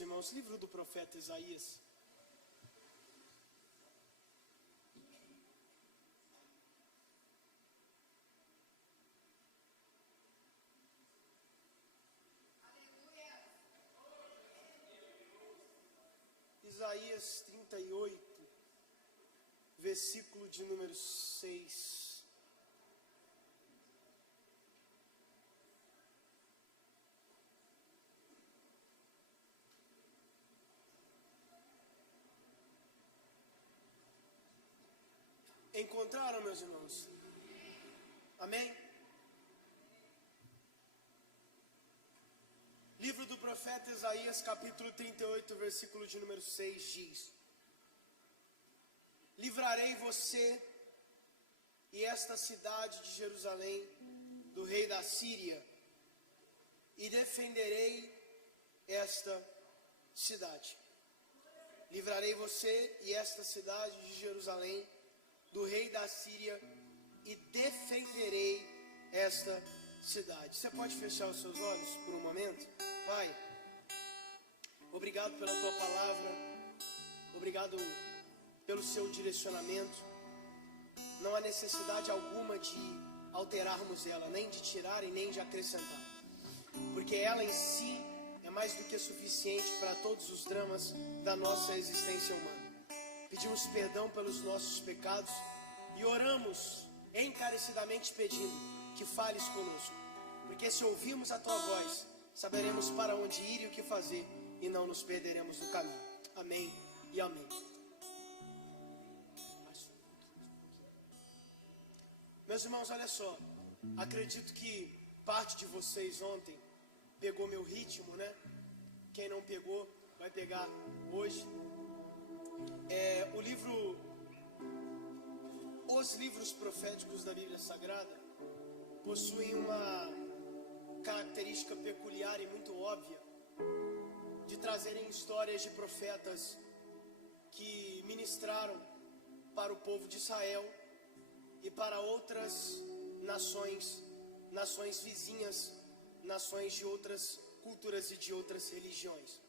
Irmãos, livro do profeta Isaías. Isaías 38, versículo de número 6. Encontraram, meus irmãos? Amém? Livro do profeta Isaías, capítulo 38, versículo de número 6 diz: Livrarei você e esta cidade de Jerusalém do rei da Síria, e defenderei esta cidade. Livrarei você e esta cidade de Jerusalém do rei da Síria, e defenderei esta cidade. Você pode fechar os seus olhos por um momento? Pai, obrigado pela tua palavra, obrigado pelo seu direcionamento. Não há necessidade alguma de alterarmos ela, nem de tirar e nem de acrescentar, porque ela em si é mais do que suficiente para todos os dramas da nossa existência humana. Pedimos perdão pelos nossos pecados e oramos encarecidamente pedindo que fales conosco, porque se ouvirmos a tua voz, saberemos para onde ir e o que fazer, e não nos perderemos no caminho. Amém e amém. Meus irmãos, olha só, acredito que parte de vocês ontem pegou meu ritmo, né? Quem não pegou, vai pegar hoje. Os livros proféticos da Bíblia Sagrada possuem uma característica peculiar e muito óbvia de trazerem histórias de profetas que ministraram para o povo de Israel e para outras nações vizinhas, nações de outras culturas e de outras religiões.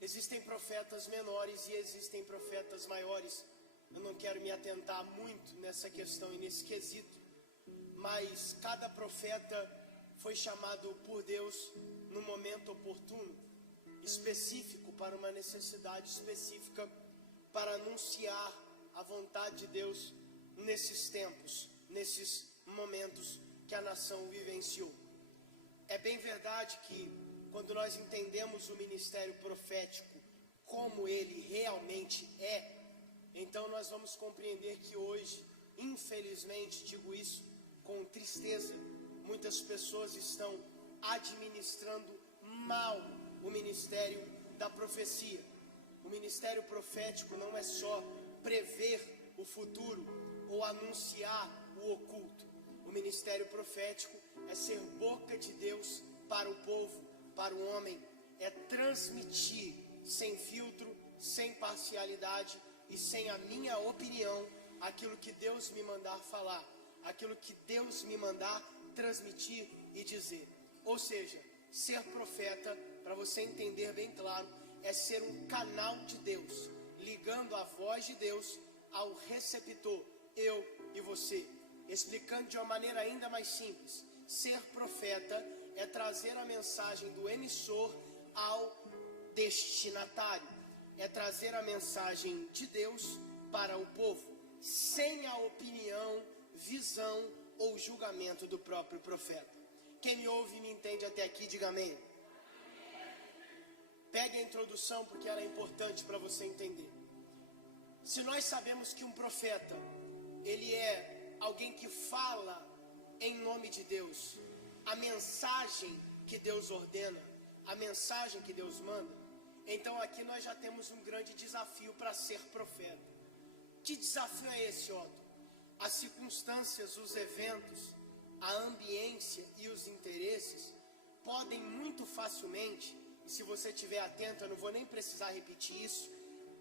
Existem profetas menores e existem profetas maiores. Eu não quero me atentar muito nessa questão e nesse quesito, mas cada profeta foi chamado por Deus no momento oportuno, específico, para uma necessidade específica, para anunciar a vontade de Deus nesses tempos, nesses momentos que a nação vivenciou. É bem verdade que quando nós entendemos o ministério profético como ele realmente é, então nós vamos compreender que hoje, infelizmente, digo isso com tristeza, muitas pessoas estão administrando mal o ministério da profecia. O ministério profético não é só prever o futuro ou anunciar o oculto. O ministério profético é ser boca de Deus para o povo, para o homem, é transmitir sem filtro, sem parcialidade e sem a minha opinião aquilo que Deus me mandar falar, aquilo que Deus me mandar transmitir e dizer. Ou seja, ser profeta, para você entender bem claro, é ser um canal de Deus, ligando a voz de Deus ao receptor, eu e você. Explicando de uma maneira ainda mais simples, ser profeta é trazer a mensagem do emissor ao destinatário, é trazer a mensagem de Deus para o povo, sem a opinião, visão ou julgamento do próprio profeta. Quem me ouve e me entende até aqui, diga amém. Pegue a introdução porque ela é importante para você entender. Se nós sabemos que um profeta, ele é alguém que fala em nome de Deus, a mensagem que Deus ordena, a mensagem que Deus manda, então aqui nós já temos um grande desafio para ser profeta. Que desafio é esse, Otto? As circunstâncias, os eventos, a ambiência e os interesses podem muito facilmente, se você estiver atento, eu não vou nem precisar repetir isso,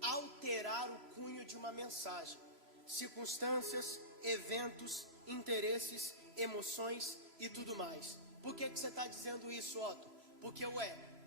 alterar o cunho de uma mensagem. Circunstâncias, eventos, interesses, emoções e tudo mais. Por que você está dizendo isso, Otto? Porque,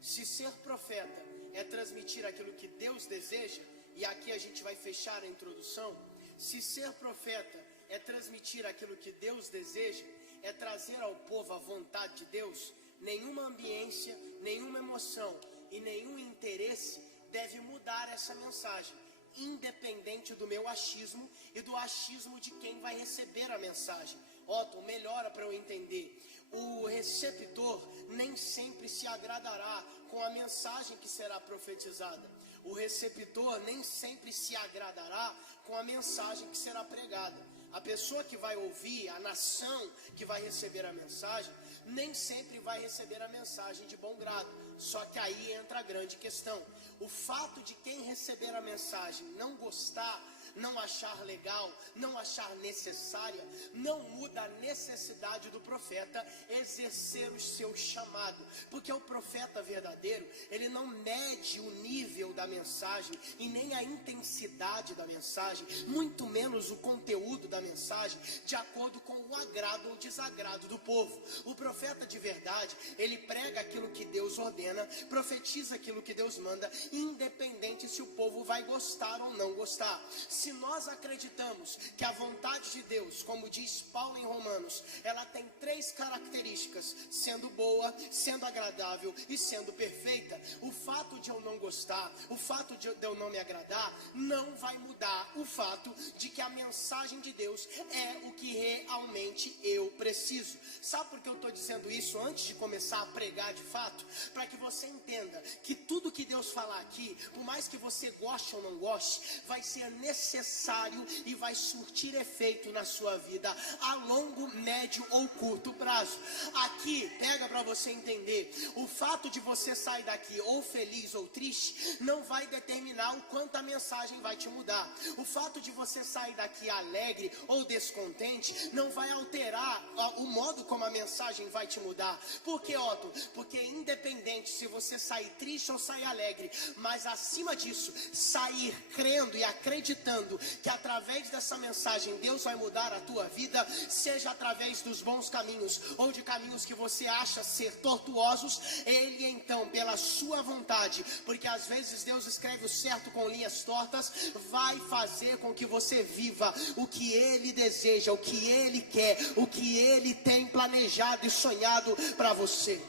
Se ser profeta é transmitir aquilo que Deus deseja, e aqui a gente vai fechar a introdução. Se ser profeta é transmitir aquilo que Deus deseja, é trazer ao povo a vontade de Deus, nenhuma ambiência, nenhuma emoção e nenhum interesse deve mudar essa mensagem, independente do meu achismo e do achismo de quem vai receber a mensagem. Otto, melhora para eu entender. O receptor nem sempre se agradará com a mensagem que será profetizada. O receptor nem sempre se agradará com a mensagem que será pregada. A pessoa que vai ouvir, a nação que vai receber a mensagem, nem sempre vai receber a mensagem de bom grado. Só que aí entra a grande questão. O fato de quem receber a mensagem não gostar, não achar legal, não achar necessária, não muda a necessidade do profeta exercer o seu chamado. Porque o profeta verdadeiro, ele não mede o nível da mensagem e nem a intensidade da mensagem, muito menos o conteúdo da mensagem, de acordo com o agrado ou desagrado do povo. O profeta de verdade, ele prega aquilo que Deus ordena, profetiza aquilo que Deus manda, independente se o povo vai gostar ou não gostar. Se nós acreditamos que a vontade de Deus, como diz Paulo em Romanos, ela tem 3 características, sendo boa, sendo agradável e sendo perfeita, o fato de eu não gostar, o fato de eu não me agradar, não vai mudar o fato de que a mensagem de Deus é o que realmente eu preciso. Sabe por que eu estou dizendo isso antes de começar a pregar de fato? Para que você entenda que tudo que Deus falar aqui, por mais que você goste ou não goste, vai ser necessário e vai surtir efeito na sua vida a longo, médio ou curto prazo. Aqui, pega para você entender, o fato de você sair daqui ou feliz ou triste, não vai determinar o quanto a mensagem vai te mudar. O fato de você sair daqui alegre ou descontente, não vai alterar o modo como a mensagem vai te mudar. Por que, Otto? Porque independente se você sair triste ou sair alegre, mas acima disso, sair crendo e acreditando que através dessa mensagem Deus vai mudar a tua vida, seja através dos bons caminhos ou de caminhos que você acha ser tortuosos, Ele então, pela sua vontade, porque às vezes Deus escreve o certo com linhas tortas, vai fazer com que você viva o que Ele deseja, o que Ele quer, o que Ele tem planejado e sonhado para você.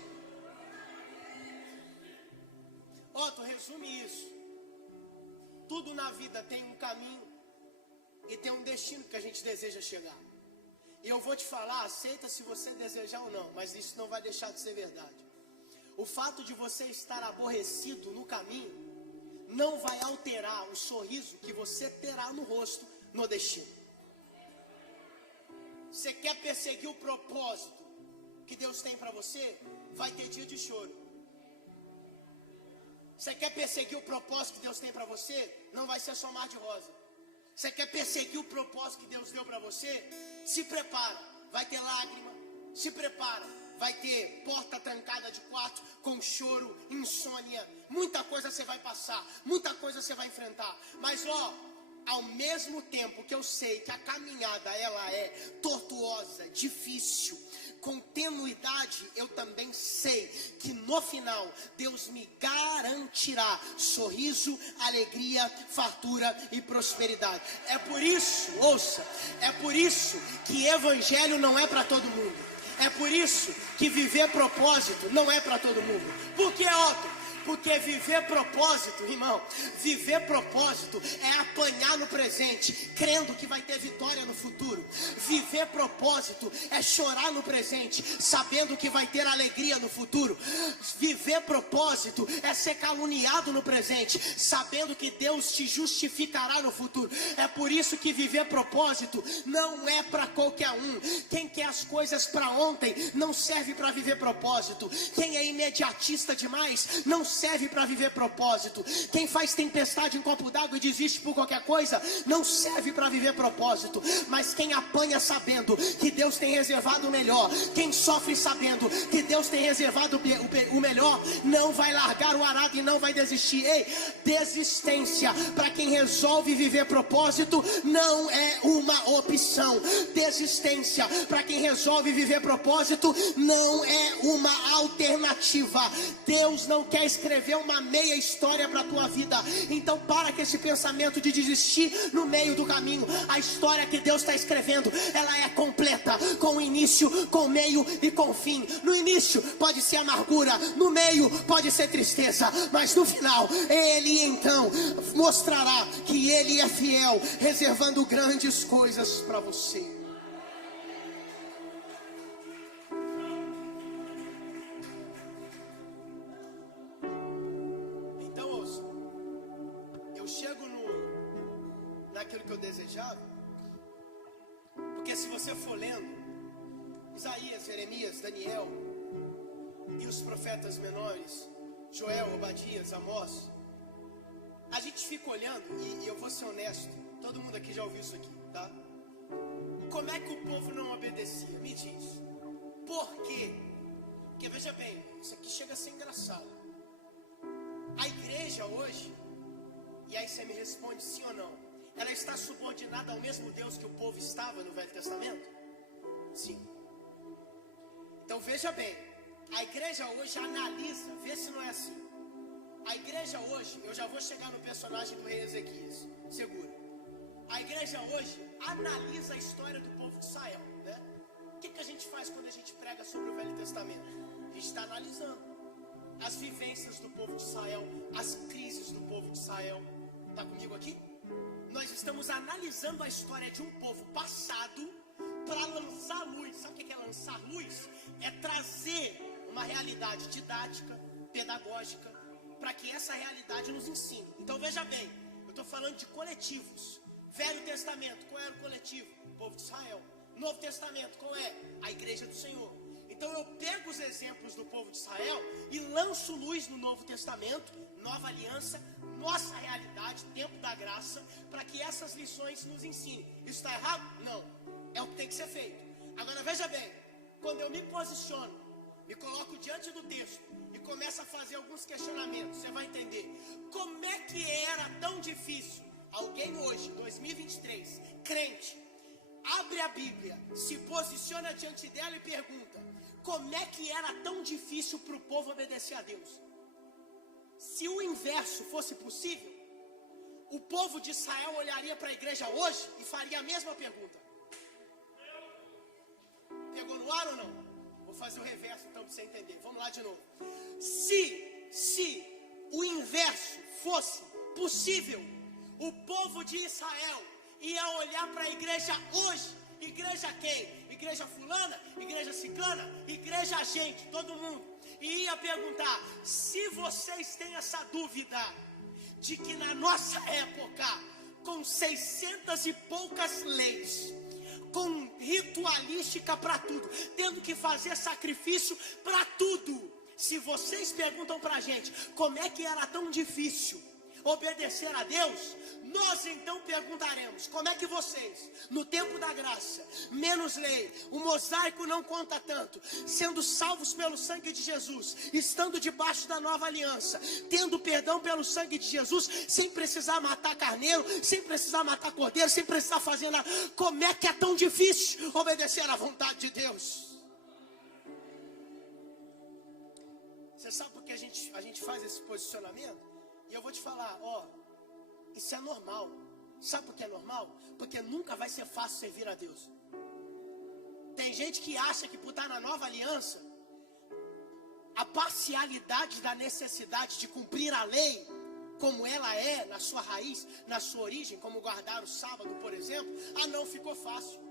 Otto, resume isso. Tudo na vida tem um caminho e tem um destino que a gente deseja chegar. E eu vou te falar, aceita se você desejar ou não, mas isso não vai deixar de ser verdade. O fato de você estar aborrecido no caminho não vai alterar o sorriso que você terá no rosto no destino. Você quer perseguir o propósito que Deus tem para você? Vai ter dia de choro. Você quer perseguir o propósito que Deus tem para você? Não vai ser só mar de rosa. Você quer perseguir o propósito que Deus deu para você? Se prepara, vai ter lágrima. Se prepara, vai ter porta trancada de quarto, com choro, insônia. Muita coisa você vai passar, muita coisa você vai enfrentar. Mas ao mesmo tempo que eu sei que a caminhada ela é tortuosa, difícil, com tenuidade, eu também sei que no final Deus me garantirá sorriso, alegria, fartura e prosperidade. É por isso, ouça, é por isso que evangelho não é para todo mundo. É por isso que viver propósito não é para todo mundo. Por que, Otto? Porque viver propósito, irmão, viver propósito é apanhar no presente, crendo que vai ter vitória no futuro. Viver propósito é chorar no presente, sabendo que vai ter alegria no futuro. Viver propósito é ser caluniado no presente, sabendo que Deus te justificará no futuro. É por isso que viver propósito não é para qualquer um. Quem quer as coisas para ontem não serve para viver propósito. Quem é imediatista demais não serve para viver propósito. Quem faz tempestade em copo d'água e desiste por qualquer coisa, não serve para viver propósito. Mas quem apanha sabendo que Deus tem reservado o melhor, quem sofre sabendo que Deus tem reservado o melhor, não vai largar o arado e não vai desistir. Ei, desistência para quem resolve viver propósito não é uma opção. Desistência para quem resolve viver propósito não é uma alternativa. Deus não quer escrever uma meia história para a tua vida. Então para com esse pensamento de desistir no meio do caminho. A história que Deus está escrevendo, ela é completa, com início, com meio e com fim. No início pode ser amargura, no meio pode ser tristeza, mas no final Ele então mostrará que Ele é fiel, reservando grandes coisas para você. Então ouça, eu chego naquilo que eu desejava, porque se você for lendo Isaías, Jeremias, Daniel e os profetas menores, Joel, Obadias, Amós, a gente fica olhando, e eu vou ser honesto, todo mundo aqui já ouviu isso aqui, tá? Como é que o povo não obedecia? Me diz. Por quê? Porque veja bem, isso aqui chega a ser engraçado. A igreja hoje, e aí você me responde sim ou não, ela está subordinada ao mesmo Deus que o povo estava no Velho Testamento? Sim. Então veja bem, a igreja hoje analisa, vê se não é assim. A igreja hoje, eu já vou chegar no personagem do rei Ezequias, segura. A igreja hoje analisa a história do povo de Israel, né? O que a gente faz quando a gente prega sobre o Velho Testamento? A gente está analisando as vivências do povo de Israel, as crises do povo de Israel. Está comigo aqui? Nós estamos analisando a história de um povo passado para lançar luz. Sabe o que é lançar luz? É trazer uma realidade didática, pedagógica, para que essa realidade nos ensine. Então veja bem, eu estou falando de coletivos. Velho Testamento, qual era o coletivo? O povo de Israel. Novo Testamento, qual é? A igreja do Senhor. Então eu pego os exemplos do povo de Israel e lanço luz no Novo Testamento, nova aliança, nossa realidade, tempo da graça, para que essas lições nos ensinem. Isso está errado? Não. É o que tem que ser feito. Agora veja bem, quando eu me posiciono, me coloco diante do texto e começo a fazer alguns questionamentos, você vai entender. Como é que era tão difícil alguém hoje, 2023, crente, abre a Bíblia, se posiciona diante dela e pergunta: como é que era tão difícil para o povo obedecer a Deus? Se o inverso fosse possível, o povo de Israel olharia para a igreja hoje e faria a mesma pergunta. Pegou no ar ou não? Vou fazer o reverso então para você entender. Vamos lá de novo. Se o inverso fosse possível, o povo de Israel ia olhar para a igreja hoje. Igreja quem? Igreja fulana, igreja ciclana, igreja gente, todo mundo. E ia perguntar: se vocês têm essa dúvida de que na nossa época, com 600 e poucas leis, com ritualística para tudo, tendo que fazer sacrifício para tudo, se vocês perguntam para a gente como é que era tão difícil obedecer a Deus, nós então perguntaremos: como é que vocês, no tempo da graça, menos lei, o mosaico não conta tanto, sendo salvos pelo sangue de Jesus, estando debaixo da nova aliança, tendo perdão pelo sangue de Jesus, sem precisar matar carneiro, sem precisar matar cordeiro, sem precisar fazer nada, como é que é tão difícil obedecer à vontade de Deus? Você sabe por que a gente faz esse posicionamento? E eu vou te falar, isso é normal. Sabe por que é normal? Porque nunca vai ser fácil servir a Deus. Tem gente que acha que por estar na nova aliança, a parcialidade da necessidade de cumprir a lei, como ela é na sua raiz, na sua origem, como guardar o sábado, por exemplo, não ficou fácil.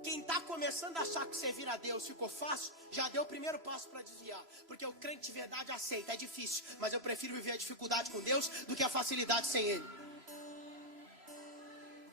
Quem está começando a achar que servir a Deus ficou fácil, já deu o primeiro passo para desviar. Porque o crente de verdade aceita, é difícil, mas eu prefiro viver a dificuldade com Deus do que a facilidade sem Ele.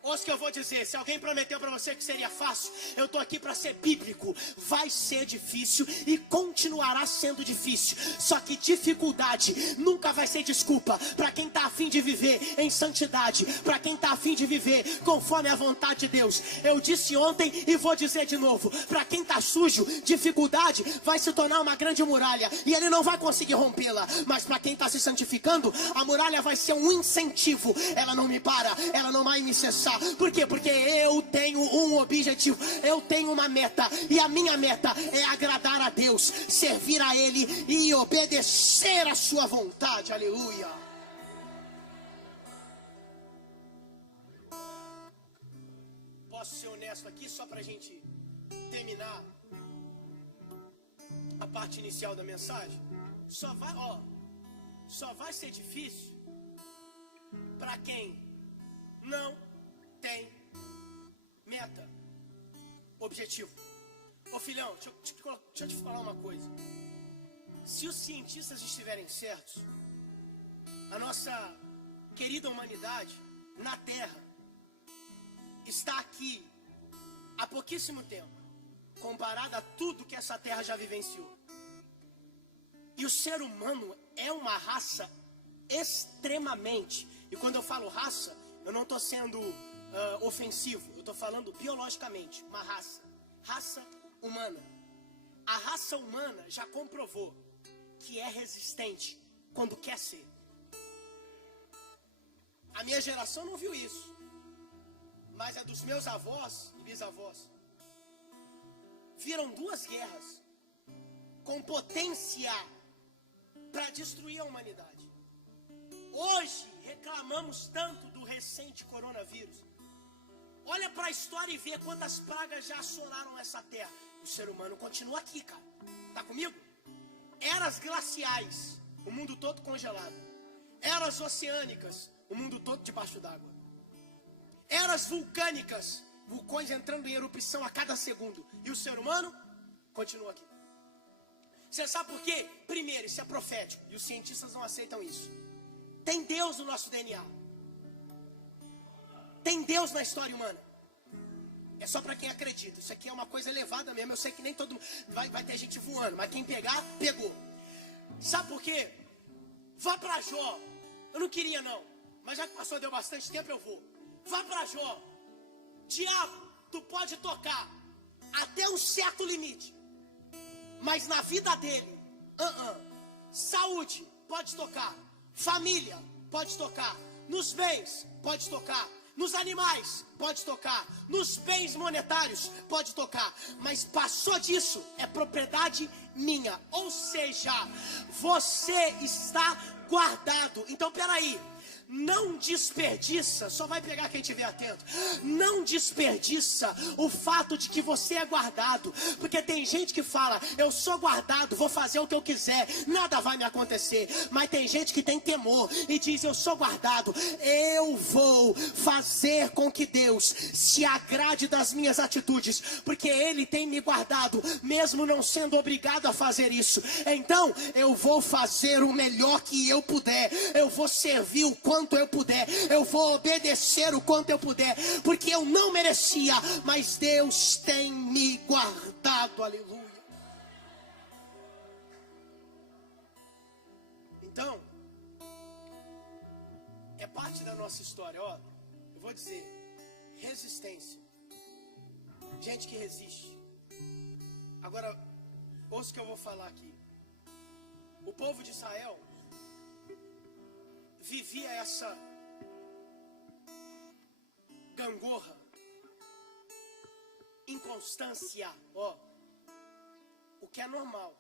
Ouça o que eu vou dizer, se alguém prometeu para você que seria fácil, eu estou aqui para ser bíblico. Vai ser difícil e continuará sendo difícil. Só que dificuldade nunca vai ser desculpa para quem está a fim de viver em santidade, para quem está a fim de viver conforme a vontade de Deus. Eu disse ontem e vou dizer de novo, para quem está sujo, dificuldade vai se tornar uma grande muralha e ele não vai conseguir rompê-la. Mas para quem está se santificando, a muralha vai ser um incentivo. Ela não me para, ela não vai me cessar. Por quê? Porque eu tenho um objetivo, eu tenho uma meta, e a minha meta é agradar a Deus, servir a Ele e obedecer a sua vontade. Aleluia. Posso ser honesto aqui só para a gente terminar a parte inicial da mensagem? Só vai ser difícil para quem não tem meta, objetivo. Ô filhão, deixa eu te falar uma coisa. Se os cientistas estiverem certos, a nossa querida humanidade na Terra está aqui há pouquíssimo tempo, comparada a tudo que essa Terra já vivenciou. E o ser humano é uma raça extremamente, e quando eu falo raça, eu não estou sendo ofensivo, eu estou falando biologicamente, uma raça humana. A raça humana já comprovou que é resistente quando quer ser. A minha geração não viu isso, mas a dos meus avós e bisavós viram duas guerras com potência para destruir a humanidade. Hoje reclamamos tanto do recente coronavírus. Olha para a história e vê quantas pragas já assolaram essa terra. O ser humano continua aqui, cara. Tá comigo? Eras glaciais, o mundo todo congelado. Eras oceânicas, o mundo todo debaixo d'água. Eras vulcânicas, vulcões entrando em erupção a cada segundo. E o ser humano continua aqui. Você sabe por quê? Primeiro, isso é profético. E os cientistas não aceitam isso. Tem Deus no nosso DNA. Tem Deus na história humana. É só para quem acredita. Isso aqui é uma coisa elevada mesmo. Eu sei que nem todo mundo vai ter gente voando, mas quem pegar, pegou. Sabe por quê? Vá para Jó. Eu não queria não, mas já que passou, deu bastante tempo, eu vou. Vá para Jó. Diabo, tu pode tocar até um certo limite, mas na vida dele, saúde, pode tocar. Família, pode tocar. Nos bens, pode tocar. Nos animais, pode tocar. Nos bens monetários, pode tocar. Mas passou disso, é propriedade minha. Ou seja, você está guardado. Então, peraí. Não desperdiça, só vai pegar quem estiver atento. Não desperdiça o fato de que você é guardado. Porque tem gente que fala, eu sou guardado, vou fazer o que eu quiser, nada vai me acontecer. Mas tem gente que tem temor e diz, eu sou guardado, eu vou fazer com que Deus se agrade das minhas atitudes, porque Ele tem me guardado, mesmo não sendo obrigado a fazer isso. Então eu vou fazer o melhor que eu puder. Eu vou servir o quanto eu puder, eu vou obedecer o quanto eu puder, porque eu não merecia, mas Deus tem me guardado, aleluia. Então, é parte da nossa história, ó, eu vou dizer, resistência, gente que resiste. Agora, ouça o que eu vou falar aqui. O povo de Israel vivia essa gangorra, inconstância, ó, o que é normal,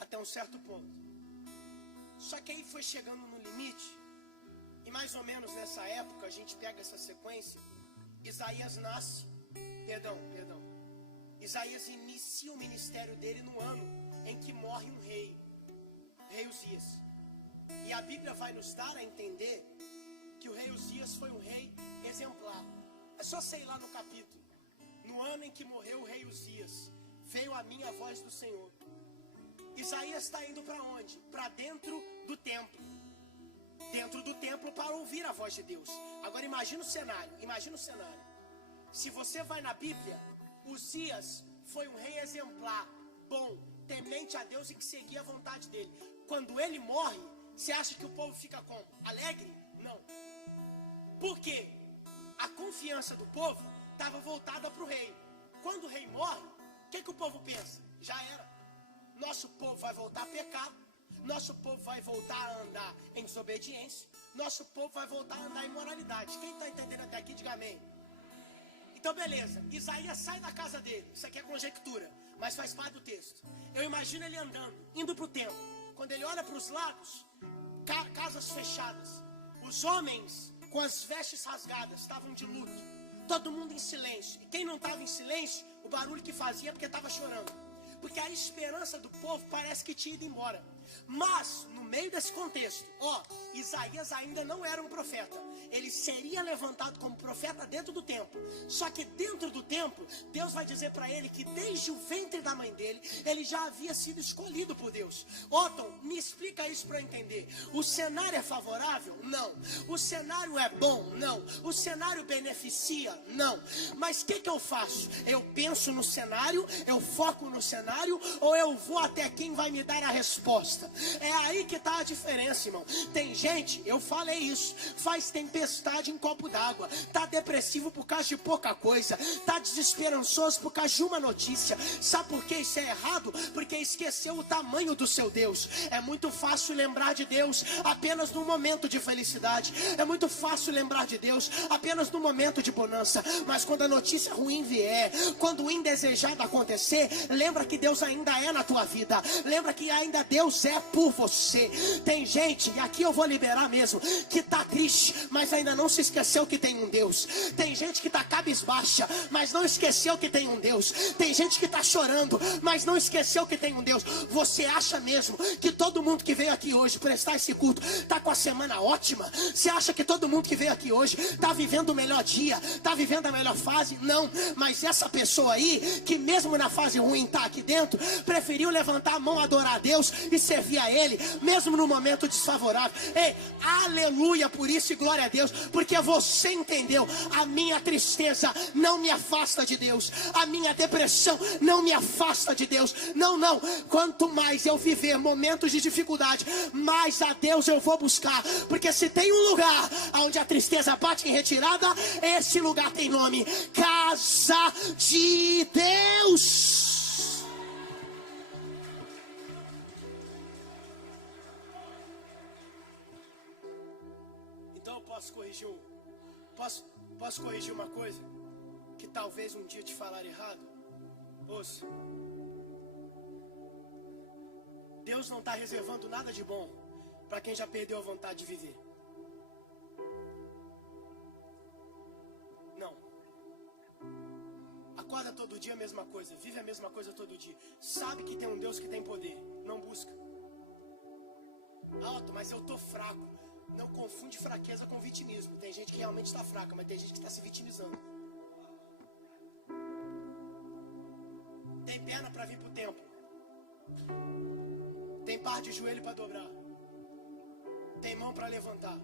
até um certo ponto. Só que aí foi chegando no limite, e mais ou menos nessa época, a gente pega essa sequência, Isaías nasce, Isaías inicia o ministério dele no ano em que morre um rei Uzias. E a Bíblia vai nos dar a entender que o rei Uzias foi um rei exemplar. É só sei lá no capítulo. No ano em que morreu o rei Uzias, veio a mim a voz do Senhor. Isaías está indo para onde? Para dentro do templo. dentro do templo para ouvir a voz de Deus. Agora imagina o cenário, Se você vai na Bíblia, Uzias foi um rei exemplar, bom, temente a Deus e que seguia a vontade dele. Quando ele morre, você acha que o povo fica como? Alegre? Não. Por quê? A confiança do povo estava voltada para o rei. Quando o rei morre, o que o povo pensa? Já era. Nosso povo vai voltar a pecar. Nosso povo vai voltar a andar em desobediência. Nosso povo vai voltar a andar em imoralidade. Quem está entendendo até aqui, diga amém. Então beleza, Isaías sai da casa dele. Isso aqui é conjectura, mas faz parte do texto. Eu imagino ele andando, indo para o templo. Quando ele olha para os lados, casas fechadas. Os homens com as vestes rasgadas estavam de luto. Todo mundo em silêncio. E quem não estava em silêncio, o barulho que fazia porque estava chorando. Porque a esperança do povo parece que tinha ido embora. Mas, no meio desse contexto, Isaías ainda não era um profeta. Ele seria levantado como profeta dentro do templo. Só que dentro do templo, Deus vai dizer para ele que desde o ventre da mãe dele, ele já havia sido escolhido por Deus. Otton, me explica isso para eu entender. O cenário é favorável? Não. O cenário é bom? Não. O cenário beneficia? Não. Mas o que eu faço? Eu penso no cenário, eu foco no cenário, ou eu vou até quem vai me dar a resposta? É aí que está a diferença, irmão. Tem gente, eu falei isso, faz tempestade em copo d'água, tá depressivo por causa de pouca coisa, tá desesperançoso por causa de uma notícia. Sabe por que isso é errado? Porque esqueceu o tamanho do seu Deus. É muito fácil lembrar de Deus apenas no momento de felicidade. É muito fácil lembrar de Deus apenas no momento de bonança. Mas quando a notícia ruim vier, quando o indesejado acontecer, lembra que Deus ainda é na tua vida. Lembra que ainda Deus é por você. Tem gente, e aqui eu vou liberar mesmo, que tá triste, mas ainda não se esqueceu que tem um Deus. Tem gente que tá cabisbaixa, mas não esqueceu que tem um Deus. Tem gente que tá chorando, mas não esqueceu que tem um Deus. Você acha mesmo que todo mundo que veio aqui hoje prestar esse culto tá com a semana ótima? Você acha que todo mundo que veio aqui hoje tá vivendo o melhor dia, tá vivendo a melhor fase? Não, mas essa pessoa aí, que mesmo na fase ruim tá aqui dentro, preferiu levantar a mão, adorar a Deus e servir a Ele, mesmo no momento desfavorável. Ei, aleluia por isso e glória a Deus, porque você entendeu. A minha tristeza não me afasta de Deus, a minha depressão não me afasta de Deus. Não, não, quanto mais eu viver momentos de dificuldade, mais a Deus eu vou buscar, porque se tem um lugar onde a tristeza bate em retirada, esse lugar tem nome: casa de Deus. Posso corrigir uma coisa que talvez um dia te falar errado? Ouça, Deus não está reservando nada de bom para quem já perdeu a vontade de viver. Não. Acorda todo dia a mesma coisa, vive a mesma coisa todo dia. Sabe que tem um Deus que tem poder, não busca. Alto, mas eu tô fraco. Não confunde fraqueza com vitimismo. Tem gente que realmente está fraca, mas tem gente que está se vitimizando. Tem perna para vir para o templo. Tem par de joelho para dobrar. Tem mão para levantar.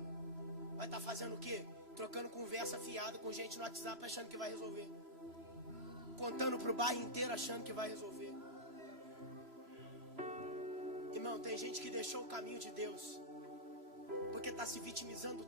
Vai estar fazendo o quê? Trocando conversa fiada com gente no WhatsApp achando que vai resolver. Contando para o bairro inteiro achando que vai resolver. Irmão, tem gente que deixou o caminho de Deus porque está se vitimizando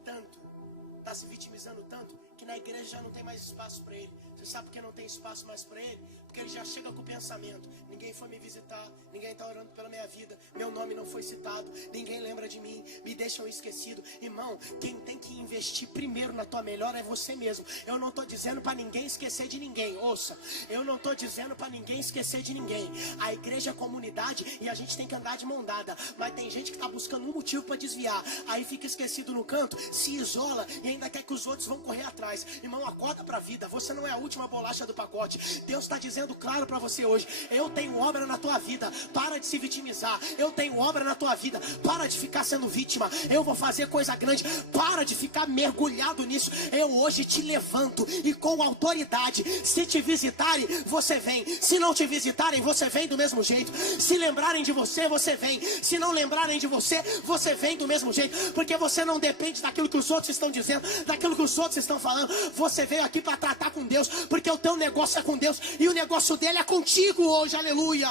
tanto, que na igreja já não tem mais espaço para ele. Você sabe por que não tem espaço mais para ele? Porque ele já chega com o pensamento: ninguém foi me visitar, ninguém está orando pela minha vida, meu nome não foi citado, ninguém lembra de mim, me deixam esquecido. Irmão, quem tem que investir primeiro na tua melhora é você mesmo. Eu não estou dizendo para ninguém esquecer de ninguém, ouça, eu não estou dizendo para ninguém esquecer de ninguém. A igreja é comunidade e a gente tem que andar de mão dada, mas tem gente que está buscando um motivo para desviar, aí fica esquecido no canto, se isola e ainda quer que os outros vão correr atrás. Irmão, acorda para a vida, você não é a última última bolacha do pacote. Deus está dizendo claro para você hoje: eu tenho obra na tua vida, para de se vitimizar. Eu tenho obra na tua vida, para de ficar sendo vítima. Eu vou fazer coisa grande, para de ficar mergulhado nisso. Eu hoje te levanto e com autoridade, se te visitarem, você vem. Se não te visitarem, você vem do mesmo jeito. Se lembrarem de você, você vem. Se não lembrarem de você, você vem do mesmo jeito. Porque você não depende daquilo que os outros estão dizendo, daquilo que os outros estão falando. Você veio aqui para tratar com Deus, porque o teu negócio é com Deus e o negócio dele é contigo hoje, aleluia.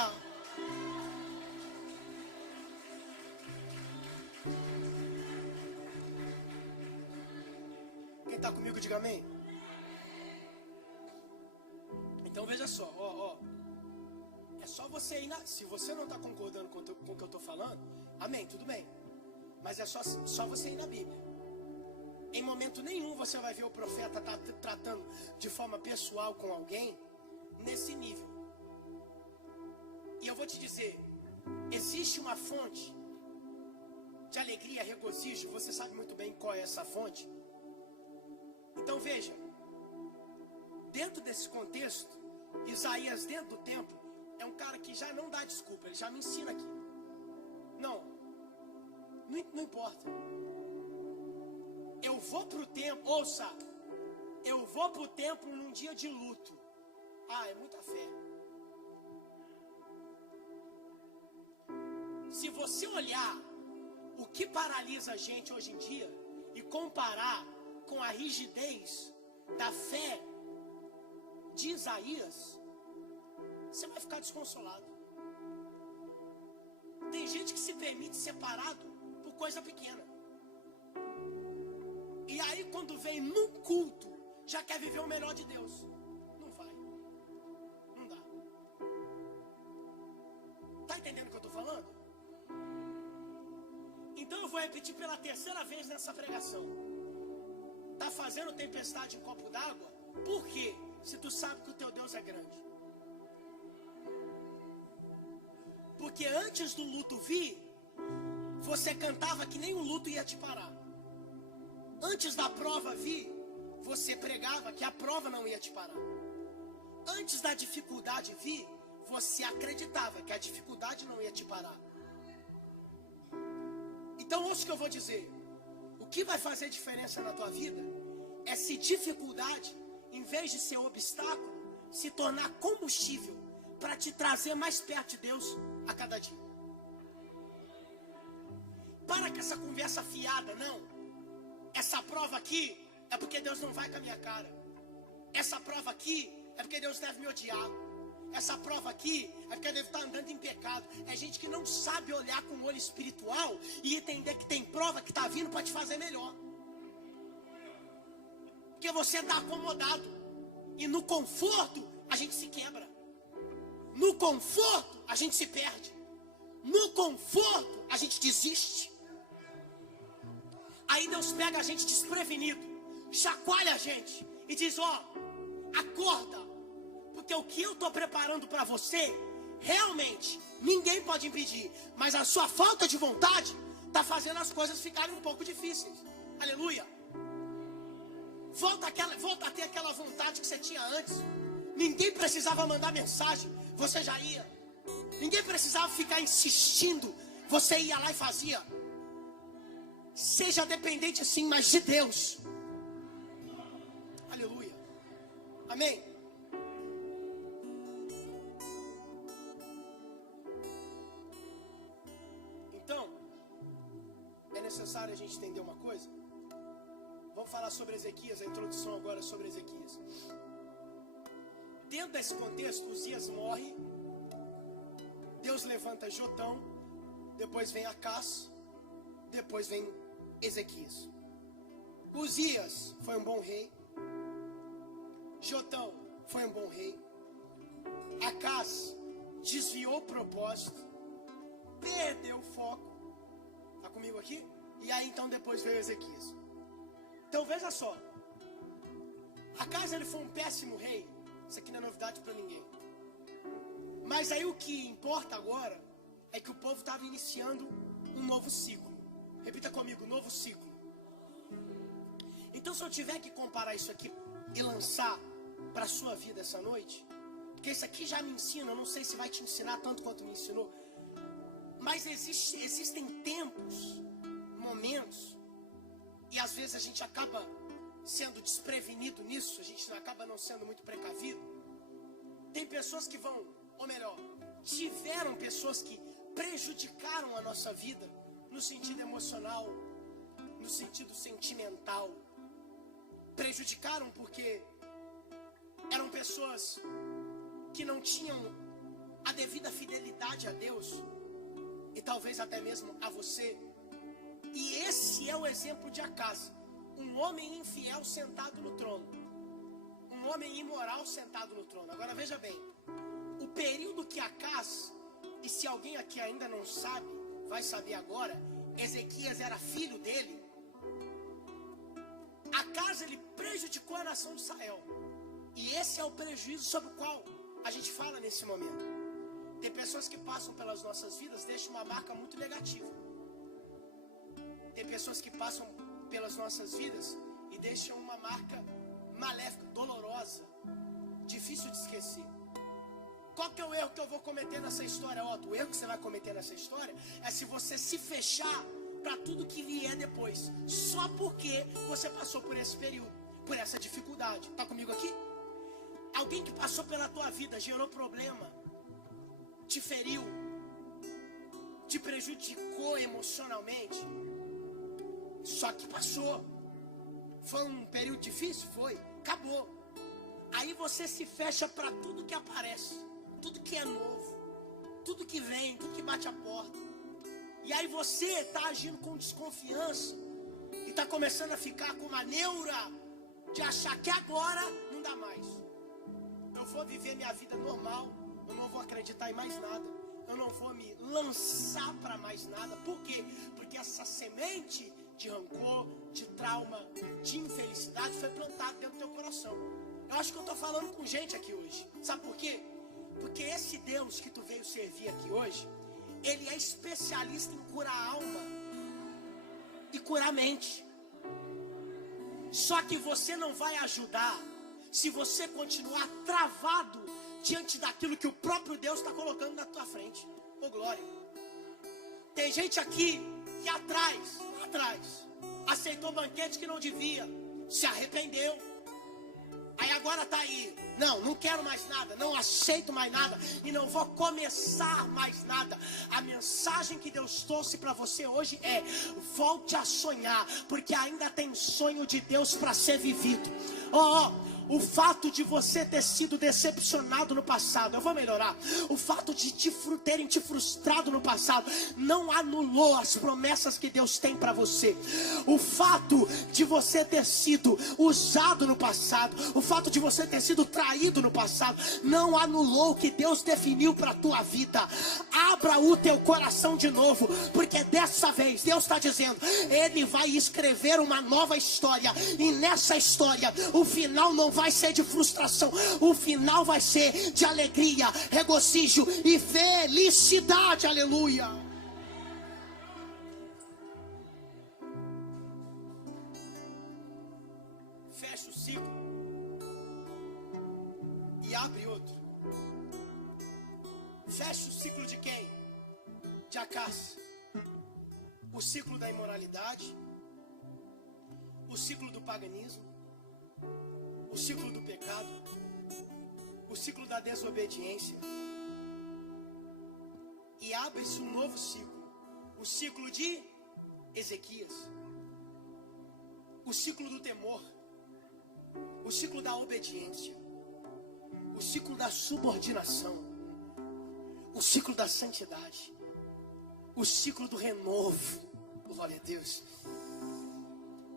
Quem está comigo, diga amém. Então veja só, é só você ir se você não está concordando com o que eu estou falando, amém, tudo bem. Mas é só você ir na Bíblia. Em momento nenhum você vai ver o profeta tratando de forma pessoal com alguém nesse nível. E eu vou te dizer, existe uma fonte de alegria, regozijo. Você sabe muito bem qual é essa fonte. Então veja, dentro desse contexto, Isaías, dentro do templo, é um cara que já não dá desculpa. Ele já me ensina aqui. Não importa. Eu vou para o templo, ouça, eu vou para o templo num dia de luto. É muita fé. Se você olhar o que paralisa a gente hoje em dia e comparar com a rigidez da fé de Isaías, você vai ficar desconsolado. Tem gente que se permite ser parado por coisa pequena. E aí quando vem num culto, já quer viver o melhor de Deus. Não vai. Não dá. Tá entendendo o que eu estou falando? Então eu vou repetir pela terceira vez nessa pregação. Tá fazendo tempestade em copo d'água? Por quê? Se tu sabe que o teu Deus é grande. Porque antes do luto vir, você cantava que nem o luto ia te parar. Antes da prova vir, você pregava que a prova não ia te parar. Antes da dificuldade vir, você acreditava que a dificuldade não ia te parar. Então ouça o que eu vou dizer. O que vai fazer diferença na tua vida é se dificuldade, em vez de ser obstáculo, se tornar combustível para te trazer mais perto de Deus a cada dia. Para com essa conversa fiada, não. Essa prova aqui é porque Deus não vai com a minha cara. Essa prova aqui é porque Deus deve me odiar. Essa prova aqui é porque deve estar andando em pecado. É gente que não sabe olhar com o olho espiritual e entender que tem prova que está vindo para te fazer melhor. Porque você está acomodado. E no conforto a gente se quebra. No conforto a gente se perde. No conforto a gente desiste. Aí Deus pega a gente desprevenido, chacoalha a gente e diz: acorda, porque o que eu estou preparando para você, realmente, ninguém pode impedir, mas a sua falta de vontade está fazendo as coisas ficarem um pouco difíceis. Aleluia. Volta a ter aquela vontade que você tinha antes. Ninguém precisava mandar mensagem, você já ia. Ninguém precisava ficar insistindo, você ia lá e fazia. Seja dependente sim, mas de Deus. Aleluia. Amém. Então, é necessário a gente entender uma coisa. Vamos falar sobre Ezequias, a introdução agora sobre Ezequias. Dentro desse contexto, Uzias morre. Deus levanta Jotão. Depois vem Acás. Depois vem Ezequias. Uzias foi um bom rei. Jotão foi um bom rei. Acás desviou o propósito, perdeu o foco. Está comigo aqui? E aí então depois veio Ezequias. Então veja só. Acás ele foi um péssimo rei. Isso aqui não é novidade para ninguém. Mas aí o que importa agora é que o povo estava iniciando um novo ciclo. Repita comigo, novo ciclo. Então se eu tiver que comparar isso aqui e lançar para a sua vida essa noite, porque isso aqui já me ensina, eu não sei se vai te ensinar tanto quanto me ensinou, mas existem tempos, momentos, e às vezes a gente acaba sendo desprevenido nisso, a gente acaba não sendo muito precavido. Tem pessoas que vão, ou melhor, tiveram pessoas que prejudicaram a nossa vida no sentido emocional, no sentido sentimental. Prejudicaram porque eram pessoas que não tinham a devida fidelidade a Deus e talvez até mesmo a você. E esse é o exemplo de Acaz, um homem infiel sentado no trono, um homem imoral sentado no trono. Agora veja bem, o período que Acaz, e se alguém aqui ainda não sabe, vai saber agora, Ezequias era filho dele. Acaz, ele prejudicou a nação de Israel, e esse é o prejuízo sobre o qual a gente fala nesse momento. Tem pessoas que passam pelas nossas vidas, deixam uma marca muito negativa. Tem pessoas que passam pelas nossas vidas e deixam uma marca maléfica, dolorosa, difícil de esquecer. Qual que é o erro que eu vou cometer nessa história, Otto? O erro que você vai cometer nessa história é se você se fechar para tudo que vier depois, só porque você passou por esse período, por essa dificuldade. Tá comigo aqui? Alguém que passou pela tua vida, gerou problema, te feriu, te prejudicou emocionalmente, só que passou. Foi um período difícil? Foi. Acabou. Aí você se fecha para tudo que aparece, tudo que é novo, tudo que vem, tudo que bate a porta. E aí você está agindo com desconfiança e está começando a ficar com uma neura de achar que agora não dá mais. Eu vou viver minha vida normal, eu não vou acreditar em mais nada, eu não vou me lançar para mais nada. Por quê? Porque essa semente de rancor, de trauma, de infelicidade foi plantada dentro do teu coração. Eu acho que eu estou falando com gente aqui hoje. Sabe por quê? Porque esse Deus que tu veio servir aqui hoje, Ele é especialista em curar a alma e curar a mente. Só que você não vai ajudar se você continuar travado diante daquilo que o próprio Deus está colocando na tua frente. Ô glória! Tem gente aqui que atrás, aceitou banquete que não devia, se arrependeu. Aí agora tá aí, não quero mais nada, não aceito mais nada e não vou começar mais nada. A mensagem que Deus trouxe para você hoje é: volte a sonhar, porque ainda tem sonho de Deus para ser vivido. O fato de você ter sido decepcionado no passado, eu vou melhorar. O fato de terem te frustrado no passado não anulou as promessas que Deus tem para você. O fato de você ter sido usado no passado, o fato de você ter sido traído no passado, não anulou o que Deus definiu para a tua vida. Abra o teu coração de novo, porque dessa vez Deus está dizendo, Ele vai escrever uma nova história. E nessa história, o final não vai ser de frustração, o final vai ser de alegria, regozijo e felicidade. Aleluia. Fecha o ciclo e abre outro. Fecha o ciclo de quem? De Acaz. O ciclo da imoralidade, o ciclo do paganismo, o ciclo do pecado, o ciclo da desobediência, e abre-se um novo ciclo, o ciclo de Ezequias, o ciclo do temor, o ciclo da obediência, o ciclo da subordinação, o ciclo da santidade, o ciclo do renovo. Glória a Deus.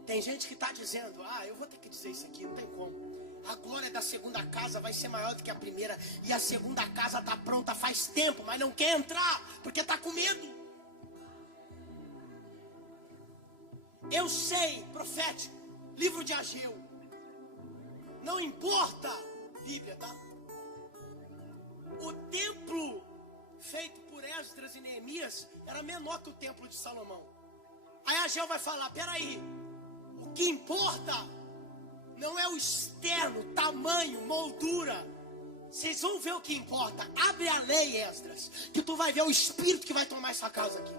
Tem gente que está dizendo, eu vou ter que dizer isso aqui, não tem como. A glória da segunda casa vai ser maior do que a primeira. E a segunda casa está pronta faz tempo, mas não quer entrar, porque está com medo. Eu sei, profético, livro de Ageu. Não importa, Bíblia, tá? O templo feito por Esdras e Neemias era menor que o templo de Salomão. Aí Ageu vai falar, peraí, o que importa não é o externo, tamanho, moldura. Vocês vão ver o que importa. Abre a lei, Esdras, que tu vai ver o Espírito que vai tomar essa casa aqui.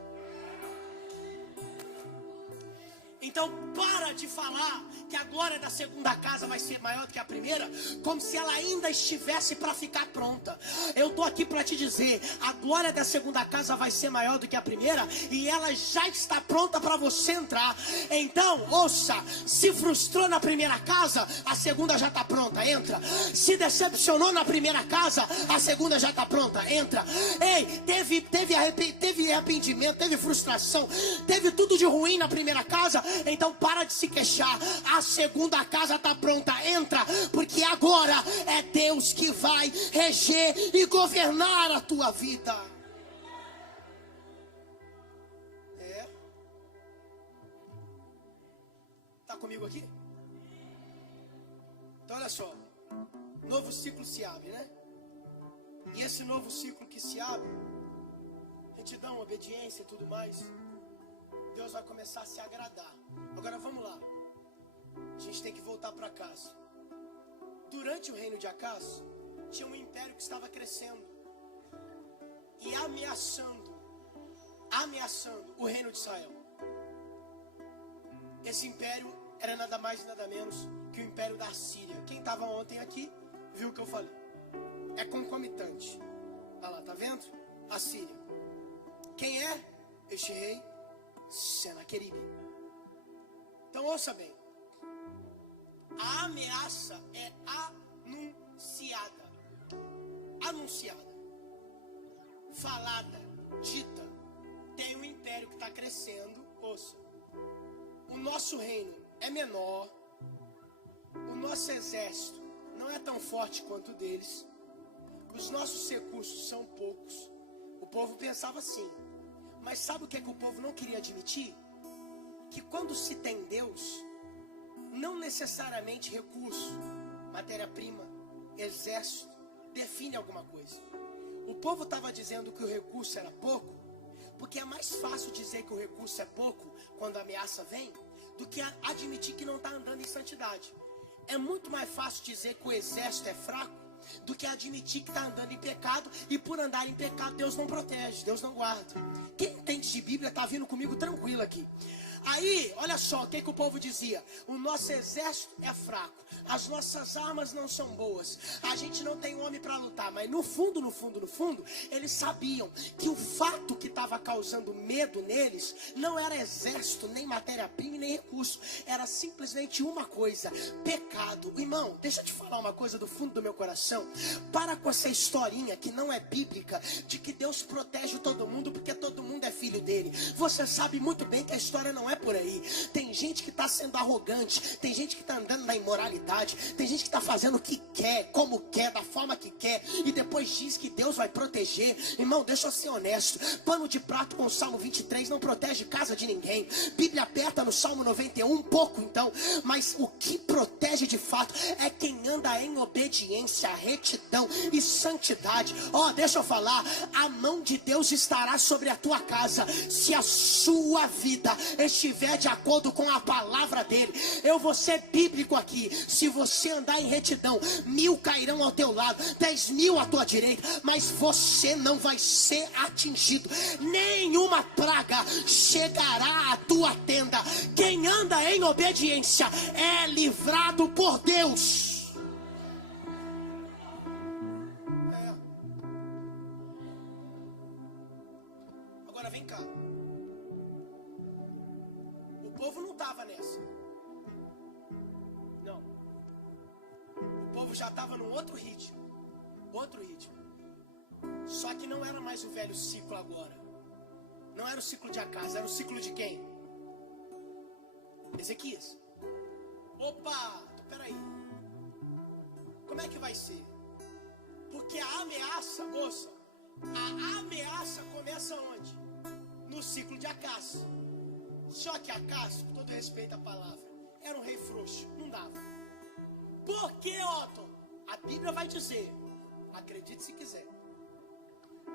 Então para de falar que a glória da segunda casa vai ser maior do que a primeira, como se ela ainda estivesse para ficar pronta. Eu estou aqui para te dizer, a glória da segunda casa vai ser maior do que a primeira, e ela já está pronta para você entrar. Então, ouça, se frustrou na primeira casa, a segunda já está pronta, entra. Se decepcionou na primeira casa, a segunda já está pronta, entra. Ei, teve arrependimento, teve frustração, teve tudo de ruim na primeira casa. Então para de se queixar. A segunda casa está pronta, entra. Porque agora é Deus que vai reger e governar a tua vida. Tá comigo aqui? Então olha só, novo ciclo se abre, né? E esse novo ciclo que se abre, retidão, obediência e tudo mais, Deus vai começar a se agradar. Agora vamos lá. A gente tem que voltar para casa. Durante o reino de Acás, tinha um império que estava crescendo e ameaçando o reino de Israel. Esse império era nada mais e nada menos que o império da Assíria. Quem estava ontem aqui viu o que eu falei. É concomitante. Olha lá, tá vendo? Assíria. Quem é este rei? Senaqueribe. Então ouça bem. A ameaça é anunciada. Anunciada. Falada. Dita. Tem um império que está crescendo. Ouça. O nosso reino é menor. O nosso exército não é tão forte quanto o deles. Os nossos recursos são poucos. O povo pensava assim. Mas sabe o que é que o povo não queria admitir? Que quando se tem Deus, não necessariamente recurso, matéria-prima, exército, define alguma coisa. O povo estava dizendo que o recurso era pouco, porque é mais fácil dizer que o recurso é pouco quando a ameaça vem, do que admitir que não está andando em santidade. É muito mais fácil dizer que o exército é fraco, do que admitir que está andando em pecado, e por andar em pecado Deus não protege, Deus não guarda. Quem entende de Bíblia está vindo comigo tranquilo aqui. Aí, olha só, o que o povo dizia? O nosso exército é fraco, as nossas armas não são boas, a gente não tem homem para lutar. Mas no fundo, eles sabiam que o fato que estava causando medo neles não era exército, nem matéria-prima, nem recurso. Era simplesmente uma coisa: pecado. Irmão, deixa eu te falar uma coisa do fundo do meu coração. Para com essa historinha que não é bíblica, de que Deus protege todo mundo porque todo mundo é filho dele. Você sabe muito bem que a história não é por aí. Tem gente que está sendo arrogante, tem gente que está andando na imoralidade, tem gente que está fazendo o que quer, como quer, da forma que quer, e depois diz que Deus vai proteger. Irmão, deixa eu ser honesto. Pano de prato com o Salmo 23 não protege casa de ninguém. Bíblia aberta no Salmo 91, um pouco então. Mas o que protege de fato é quem anda em obediência, retidão e santidade. Deixa eu falar, a mão de Deus estará sobre a tua casa se a sua vida estiver de acordo com a palavra dele. Eu vou ser bíblico aqui. Se você andar em retidão, 1000 cairão ao teu lado, 10.000 à tua direita, mas você não vai ser atingido. Nenhuma praga chegará à tua tenda. Quem anda em obediência é livrado por Deus. Agora vem cá. O povo não estava nessa. Não. O povo já estava num outro ritmo. Outro ritmo. Só que não era mais o velho ciclo agora. Não era o ciclo de Acás. Era o ciclo de quem? Ezequias. Opa, peraí. Como é que vai ser? Porque a ameaça, moça, a ameaça começa onde? No ciclo de Acás. Só que Acás, com todo respeito à palavra, era um rei frouxo, não dava. Por que, Otto? A Bíblia vai dizer, acredite se quiser,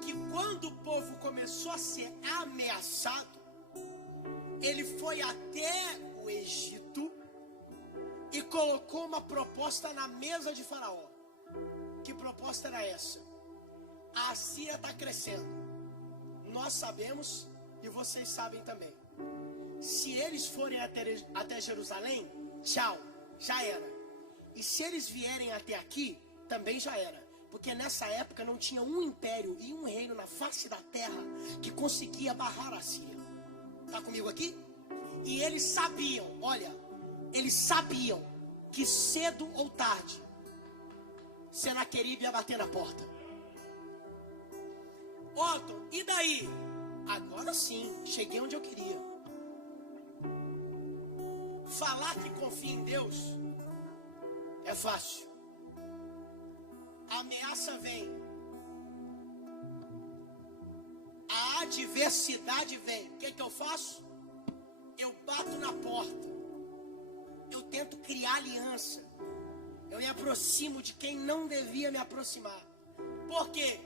que quando o povo começou a ser ameaçado, ele foi até o Egito e colocou uma proposta na mesa de Faraó. Que proposta era essa? A Assíria está crescendo. Nós sabemos e vocês sabem também. Se eles forem até Jerusalém, tchau, já era. E se eles vierem até aqui, também já era. Porque nessa época não tinha um império e um reino na face da terra que conseguia barrar a Síria. Está comigo aqui? E eles sabiam, olha, eles sabiam que cedo ou tarde Senaqueribe ia bater na porta. Otto, e daí? Agora sim, cheguei onde eu queria. Falar que confia em Deus é fácil. A ameaça vem. A adversidade vem. O que eu faço? Eu bato na porta. Eu tento criar aliança. Eu me aproximo de quem não devia me aproximar. Por quê?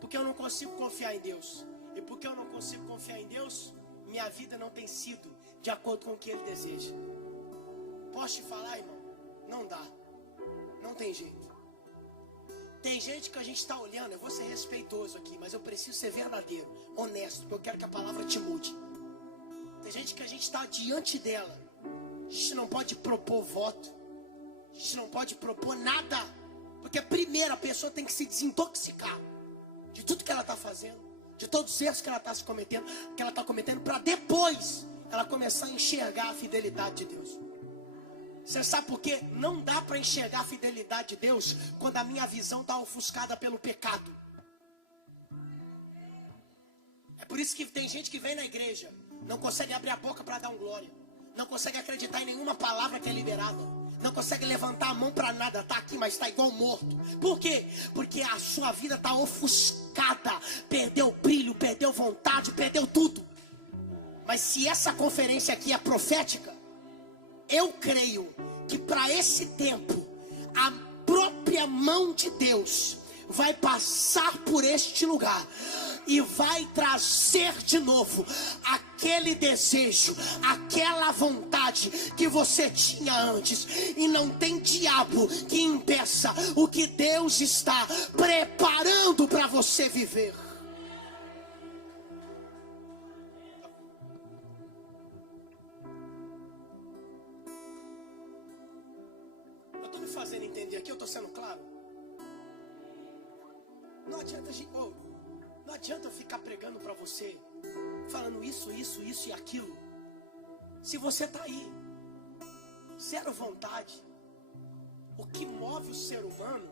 Porque eu não consigo confiar em Deus. E porque eu não consigo confiar em Deus, minha vida não tem sido de acordo com o que Ele deseja. Posso te falar, irmão? Não dá. Não tem jeito. Tem gente que a gente está olhando, eu vou ser respeitoso aqui, mas eu preciso ser verdadeiro, honesto, porque eu quero que a palavra te mude. Tem gente que a gente está diante dela. A gente não pode propor voto. A gente não pode propor nada. Porque primeiro a pessoa tem que se desintoxicar de tudo que ela está fazendo, de todos os erros que ela está cometendo, para depois ela começar a enxergar a fidelidade de Deus. Você sabe por quê? Não dá para enxergar a fidelidade de Deus quando a minha visão está ofuscada pelo pecado. É por isso que tem gente que vem na igreja, não consegue abrir a boca para dar um glória, não consegue acreditar em nenhuma palavra que é liberada, não consegue levantar a mão para nada, está aqui, mas está igual morto. Por quê? Porque a sua vida está ofuscada, perdeu brilho, perdeu vontade, perdeu tudo. Mas se essa conferência aqui é profética, eu creio que para esse tempo, a própria mão de Deus vai passar por este lugar e vai trazer de novo aquele desejo, aquela vontade que você tinha antes. E não tem diabo que impeça o que Deus está preparando para você viver. Fazendo entender aqui, eu estou sendo claro? Não adianta eu ficar pregando para você, falando isso e aquilo, se você está aí, zero vontade. O que move o ser humano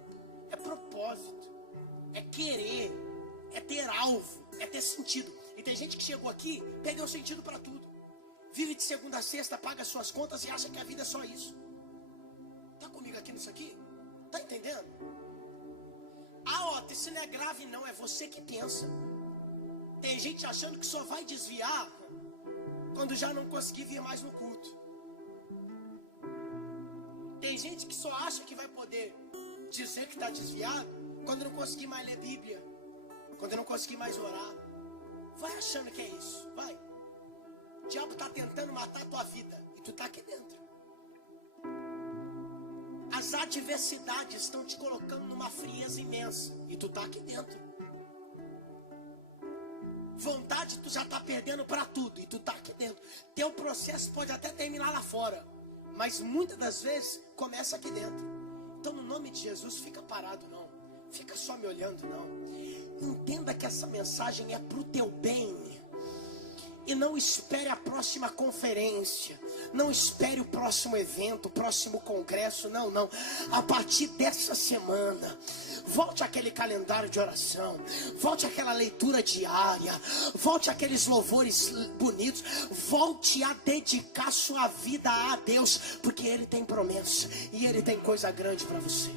é propósito, é querer, é ter alvo, é ter sentido. E tem gente que chegou aqui, perdeu sentido para tudo, vive de segunda a sexta, paga suas contas e acha que a vida é só isso. Tá comigo aqui nisso aqui? Tá entendendo? Otto, isso não é grave não, é você que pensa. Tem gente achando que só vai desviar quando já não conseguir vir mais no culto. Tem gente que só acha que vai poder dizer que está desviado quando não conseguir mais ler Bíblia, quando não conseguir mais orar. Vai achando que é isso, vai. O diabo está tentando matar a tua vida e tu tá aqui dentro. As adversidades estão te colocando numa frieza imensa e tu tá aqui dentro. Vontade tu já tá perdendo para tudo e tu tá aqui dentro. Teu processo pode até terminar lá fora, mas muitas das vezes começa aqui dentro. Então no nome de Jesus, fica parado não, fica só me olhando não. Entenda que essa mensagem é pro teu bem. E não espere a próxima conferência, não espere o próximo evento, o próximo congresso, não. A partir dessa semana, volte àquele calendário de oração, volte àquela leitura diária, volte àqueles louvores bonitos, volte a dedicar sua vida a Deus, porque Ele tem promessa e Ele tem coisa grande para você.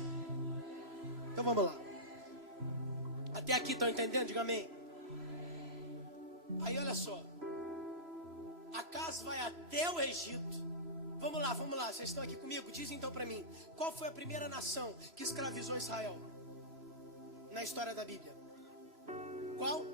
Então vamos lá. Até aqui estão entendendo? Diga amém. Aí olha só. Acas vai até o Egito. Vamos lá, vocês estão aqui comigo? Dizem então para mim, qual foi a primeira nação que escravizou Israel na história da Bíblia? Qual?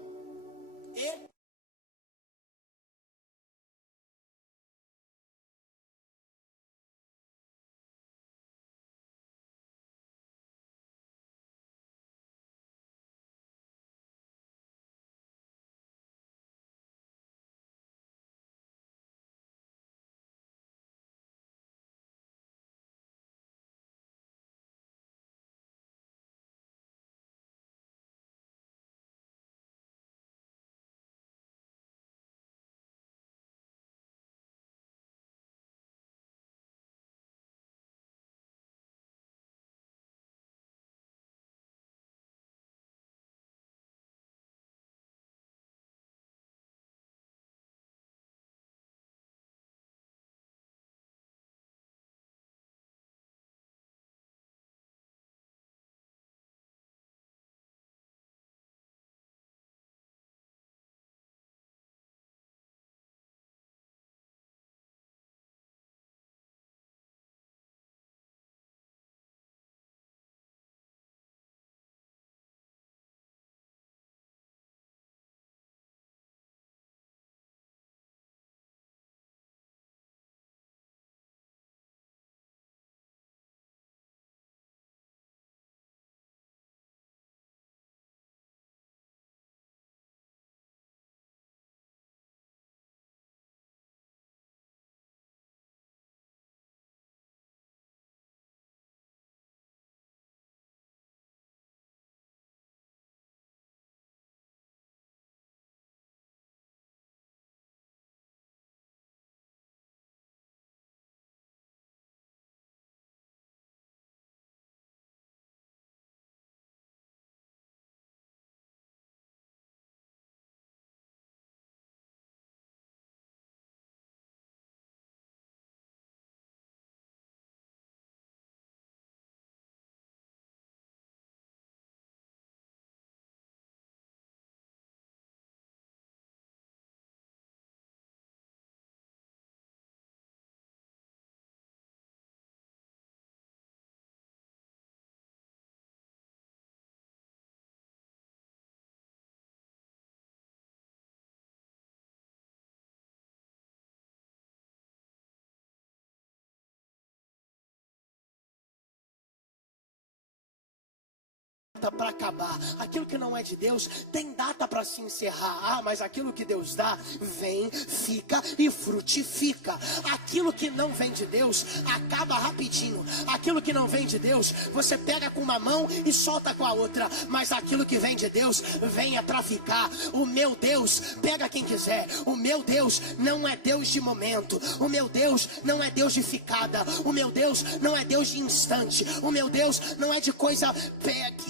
data para acabar. Aquilo que não é de Deus tem data para se encerrar. Ah, mas aquilo que Deus dá, vem, fica e frutifica. Aquilo que não vem de Deus, acaba rapidinho. Aquilo que não vem de Deus, você pega com uma mão e solta com a outra. Mas aquilo que vem de Deus, venha para ficar. O meu Deus, pega quem quiser. O meu Deus não é Deus de momento. O meu Deus não é Deus de ficada. O meu Deus não é Deus de instante. O meu Deus não é de coisa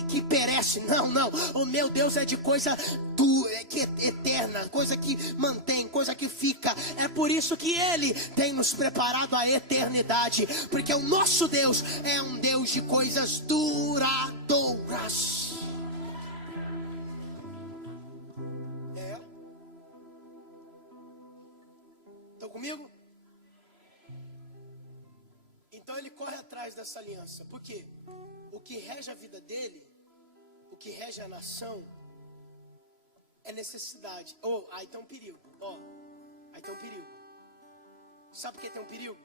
que perece. Não, não. O meu Deus é de coisa que é eterna, coisa que mantém, coisa que fica. É por isso que Ele tem nos preparado a eternidade, porque o nosso Deus é um Deus de coisas duradouras. Estão comigo? Então ele corre atrás dessa aliança. Por quê? O que rege a vida dele, o que rege a nação, é necessidade. Aí tem um perigo. Aí tem um perigo. Sabe por que tem um perigo?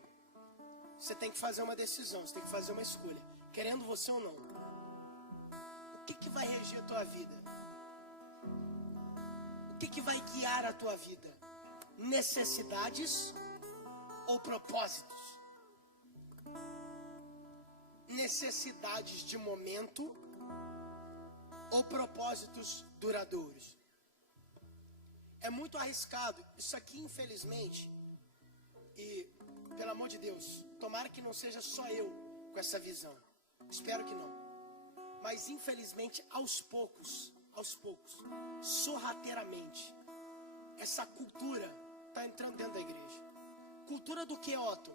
Você tem que fazer uma decisão, você tem que fazer uma escolha. Querendo você ou não. O que vai reger a tua vida? O que vai guiar a tua vida? Necessidades ou propósitos? Necessidades de momento ou propósitos duradouros? É muito arriscado. Isso aqui, infelizmente, e pelo amor de Deus, tomara que não seja só eu com essa visão. Espero que não. Mas infelizmente, aos poucos, sorrateiramente, essa cultura está entrando dentro da igreja. Cultura do que, Otto?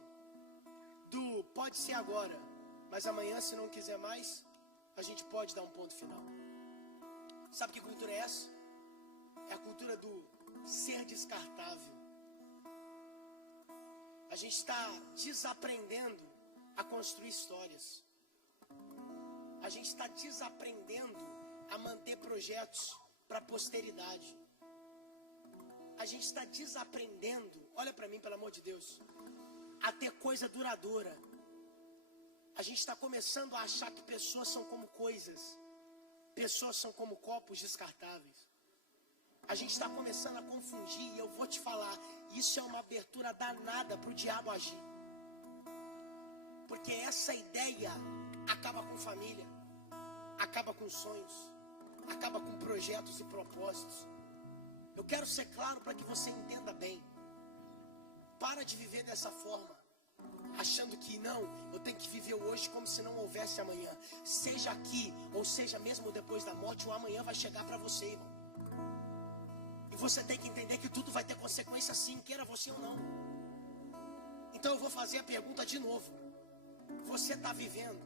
Do pode ser agora, mas amanhã, se não quiser mais, a gente pode dar um ponto final. Sabe que cultura é essa? É a cultura do ser descartável. A gente está desaprendendo a construir histórias. A gente está desaprendendo a manter projetos para a posteridade. A gente está desaprendendo, olha para mim, pelo amor de Deus, a ter coisa duradoura. A gente está começando a achar que pessoas são como coisas. Pessoas são como copos descartáveis. A gente está começando a confundir, e eu vou te falar, isso é uma abertura danada para o diabo agir. Porque essa ideia acaba com família, acaba com sonhos, acaba com projetos e propósitos. Eu quero ser claro para que você entenda bem. Para de viver dessa forma, achando que não, eu tenho que viver hoje como se não houvesse amanhã. Seja aqui, ou seja mesmo depois da morte, o amanhã vai chegar para você, irmão. E você tem que entender que tudo vai ter consequência sim, queira você ou não. Então eu vou fazer a pergunta de novo. Você está vivendo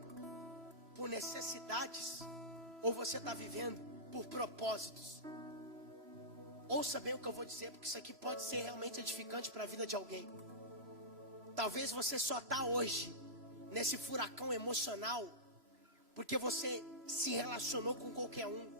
por necessidades, ou você está vivendo por propósitos? Ouça bem o que eu vou dizer, porque isso aqui pode ser realmente edificante para a vida de alguém. Talvez você só está hoje nesse furacão emocional porque você se relacionou com qualquer um.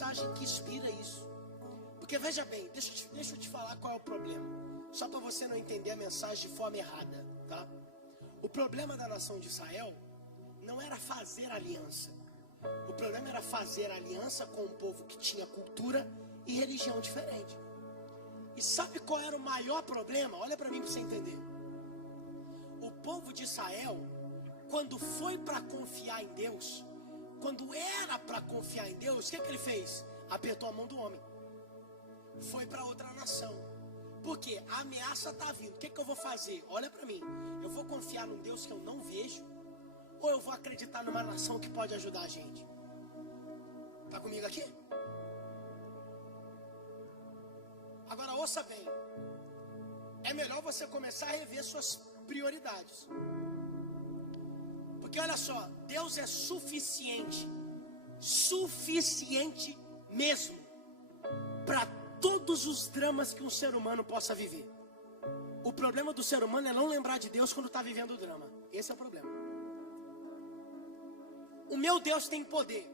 mensagem que inspira isso. Porque veja bem, deixa eu te falar qual é o problema. Só para você não entender a mensagem de forma errada, tá? O problema da nação de Israel não era fazer aliança. O problema era fazer aliança com um povo que tinha cultura e religião diferente. E sabe qual era o maior problema? Olha para mim para você entender. O povo de Israel, quando foi para confiar em Deus, quando era para confiar em Deus, o que ele fez? Apertou a mão do homem. Foi para outra nação. Porque a ameaça está vindo. O que eu vou fazer? Olha para mim. Eu vou confiar num Deus que eu não vejo? Ou eu vou acreditar numa nação que pode ajudar a gente? Está comigo aqui? Agora ouça bem. É melhor você começar a rever suas prioridades. Porque olha só, Deus é suficiente. Suficiente mesmo. Para todos os dramas que um ser humano possa viver. O problema do ser humano é não lembrar de Deus quando está vivendo o drama. Esse é o problema. O meu Deus tem poder.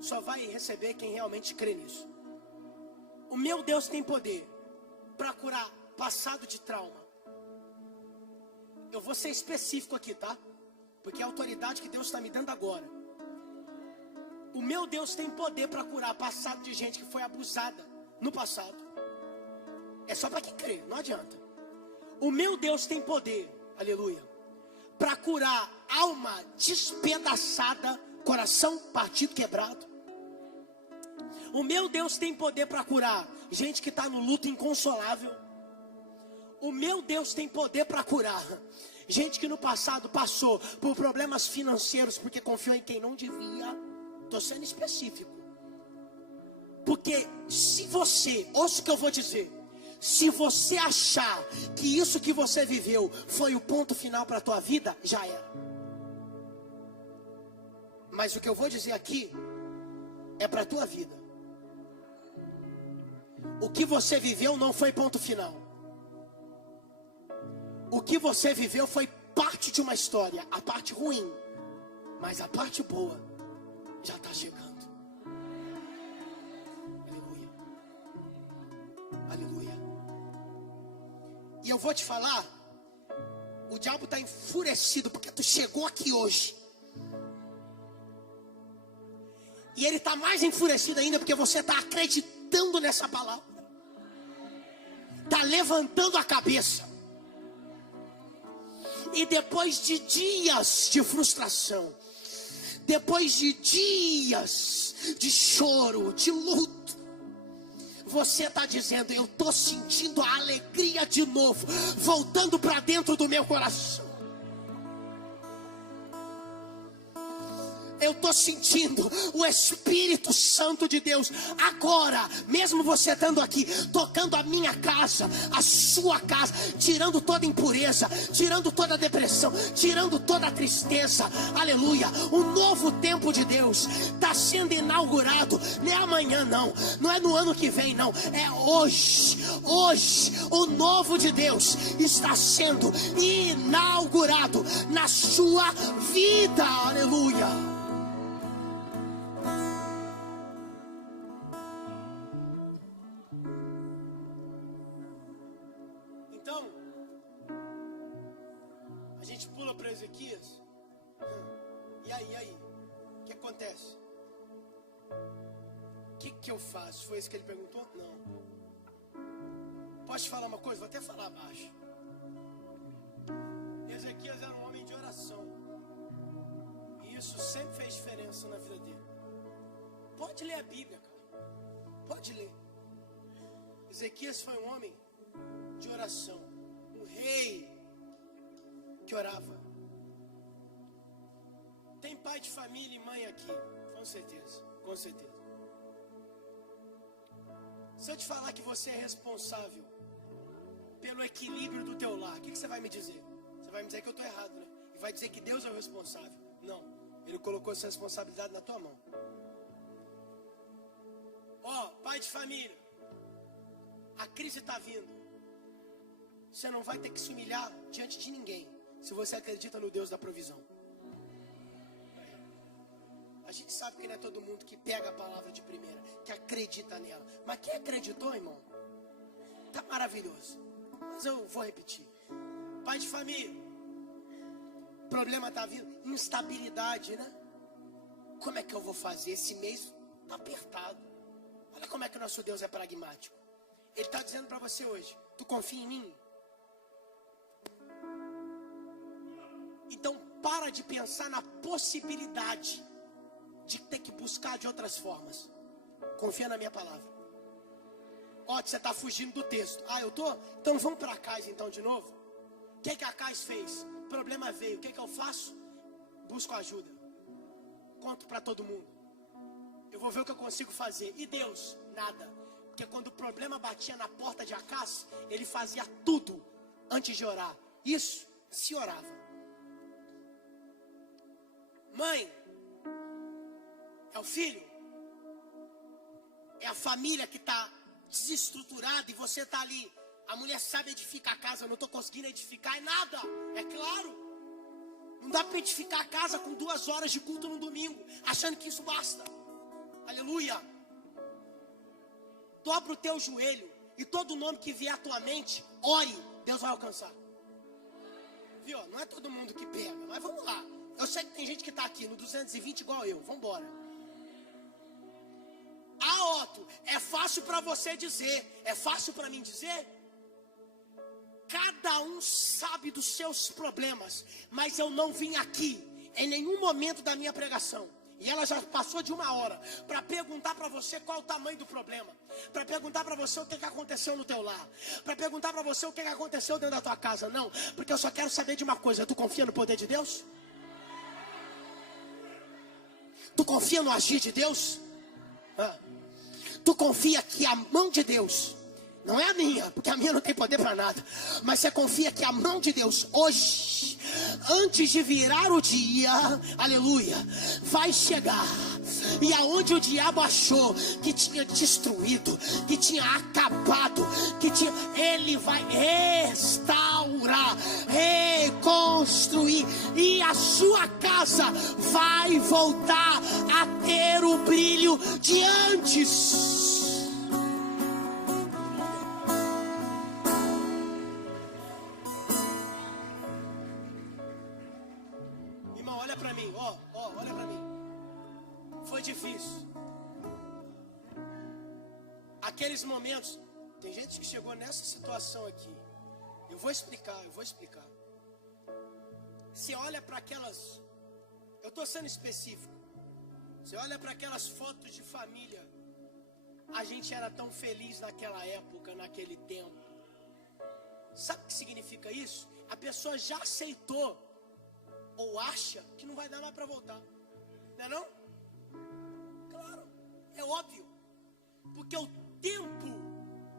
Só vai receber quem realmente crê nisso. O meu Deus tem poder para curar passado de trauma. Eu vou ser específico aqui, tá? Porque é a autoridade que Deus está me dando agora. O meu Deus tem poder para curar passado de gente que foi abusada no passado. É só para quem crê, não adianta. O meu Deus tem poder, aleluia, para curar alma despedaçada, coração partido, quebrado. O meu Deus tem poder para curar gente que está no luto inconsolável. O meu Deus tem poder para curar gente que no passado passou por problemas financeiros porque confiou em quem não devia. Estou sendo específico. Porque se você, ouça o que eu vou dizer, se você achar que isso que você viveu foi o ponto final para a tua vida, já era. Mas o que eu vou dizer aqui é para a tua vida. O que você viveu não foi ponto final. O que você viveu foi parte de uma história, a parte ruim, mas a parte boa já está chegando. Aleluia. Aleluia. E eu vou te falar, o diabo está enfurecido porque tu chegou aqui hoje. E ele está mais enfurecido ainda porque você está acreditando nessa palavra. Está levantando a cabeça. E depois de dias de frustração, depois de dias de choro, de luto, você está dizendo: eu estou sentindo a alegria de novo, voltando para dentro do meu coração. Eu estou sentindo o Espírito Santo de Deus agora, mesmo você estando aqui, tocando a minha casa, a sua casa, tirando toda impureza, tirando toda depressão, tirando toda tristeza. Aleluia. Um novo tempo de Deus está sendo inaugurado. Não é amanhã não, não é no ano que vem não, é hoje. Hoje o novo de Deus está sendo inaugurado na sua vida. Aleluia. Pula para Ezequias. E aí? O que acontece? O que eu faço? Foi isso que ele perguntou? Não. Posso te falar uma coisa? Vou até falar baixo. Ezequias era um homem de oração. E isso sempre fez diferença na vida dele. Pode ler a Bíblia, cara. Pode ler. Ezequias foi um homem de oração. Um rei que orava. Tem pai de família e mãe aqui, com certeza, com certeza. Se eu te falar que você é responsável pelo equilíbrio do teu lar, o que você vai me dizer? Você vai me dizer que eu estou errado, né? E vai dizer que Deus é o responsável. Não, Ele colocou essa responsabilidade na tua mão. Ó, pai de família, a crise está vindo. Você não vai ter que se humilhar diante de ninguém, se você acredita no Deus da provisão. A A gente sabe que não é todo mundo que pega a palavra de primeira, que acredita nela. Mas quem acreditou, irmão, tá maravilhoso. Mas eu vou repetir. Pai de família, problema tá vindo, instabilidade, né? Como é que eu vou fazer? Esse mês tá apertado. Olha como é que o nosso Deus é pragmático. Ele está dizendo para você hoje, tu confia em mim? Então para de pensar na possibilidade de ter que buscar de outras formas. Confia na minha palavra. Ó, você está fugindo do texto. Ah, eu tô? Então vamos para a Cais então de novo. O que a Cais fez? O problema veio. O que eu faço? Busco ajuda. Conto para todo mundo. Eu vou ver o que eu consigo fazer. E Deus? Nada. Porque quando o problema batia na porta de Acás, ele fazia tudo antes de orar. Isso se orava. Mãe, é o filho, é a família que está desestruturada e você está ali. A mulher sabe edificar a casa, eu não estou conseguindo edificar, é nada, é claro. Não dá para edificar a casa com 2 horas de culto no domingo, achando que isso basta. Aleluia. Dobra o teu joelho e todo nome que vier à tua mente, ore, Deus vai alcançar. Viu? Não é todo mundo que pega, mas vamos lá. Eu sei que tem gente que está aqui no 220 igual eu, vamos embora. Ah, Otto, é fácil para você dizer, é fácil para mim dizer? Cada um sabe dos seus problemas, mas eu não vim aqui em nenhum momento da minha pregação, e ela já passou de 1 hora, para perguntar para você qual o tamanho do problema, para perguntar para você o que aconteceu no teu lar, para perguntar para você o que aconteceu dentro da tua casa. Não, porque eu só quero saber de uma coisa: tu confia no poder de Deus? Tu confia no agir de Deus? Tu confia que a mão de Deus, não é a minha, porque a minha não tem poder para nada, mas você confia que a mão de Deus hoje, antes de virar o dia, aleluia, vai chegar, e aonde o diabo achou que tinha destruído, que tinha acabado, ele vai restaurar, reconstruir, e a sua casa vai voltar a ter o brilho de antes. Olha para mim, olha para mim. Foi difícil. Aqueles momentos, tem gente que chegou nessa situação aqui. Eu vou explicar. Você olha para aquelas, eu estou sendo específico. Você olha para aquelas fotos de família. A gente era tão feliz naquela época, naquele tempo. Sabe o que significa isso? A pessoa já aceitou ou acha que não vai dar mais para voltar. Não é não? Claro, é óbvio. Porque o tempo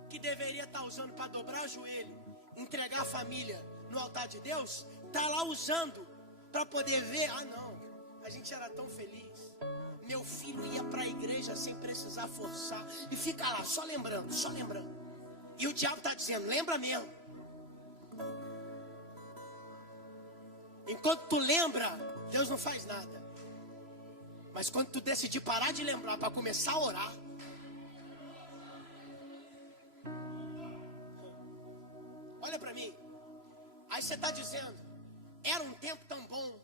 que deveria estar usando para dobrar o joelho, entregar a família no altar de Deus, está lá usando para poder ver. Ah não, a gente era tão feliz. Meu filho ia para a igreja sem precisar forçar. E fica lá, só lembrando. E o diabo está dizendo, lembra mesmo. Enquanto tu lembra, Deus não faz nada. Mas quando tu decidir parar de lembrar para começar a orar, olha para mim. Aí você está dizendo, era um tempo tão bom,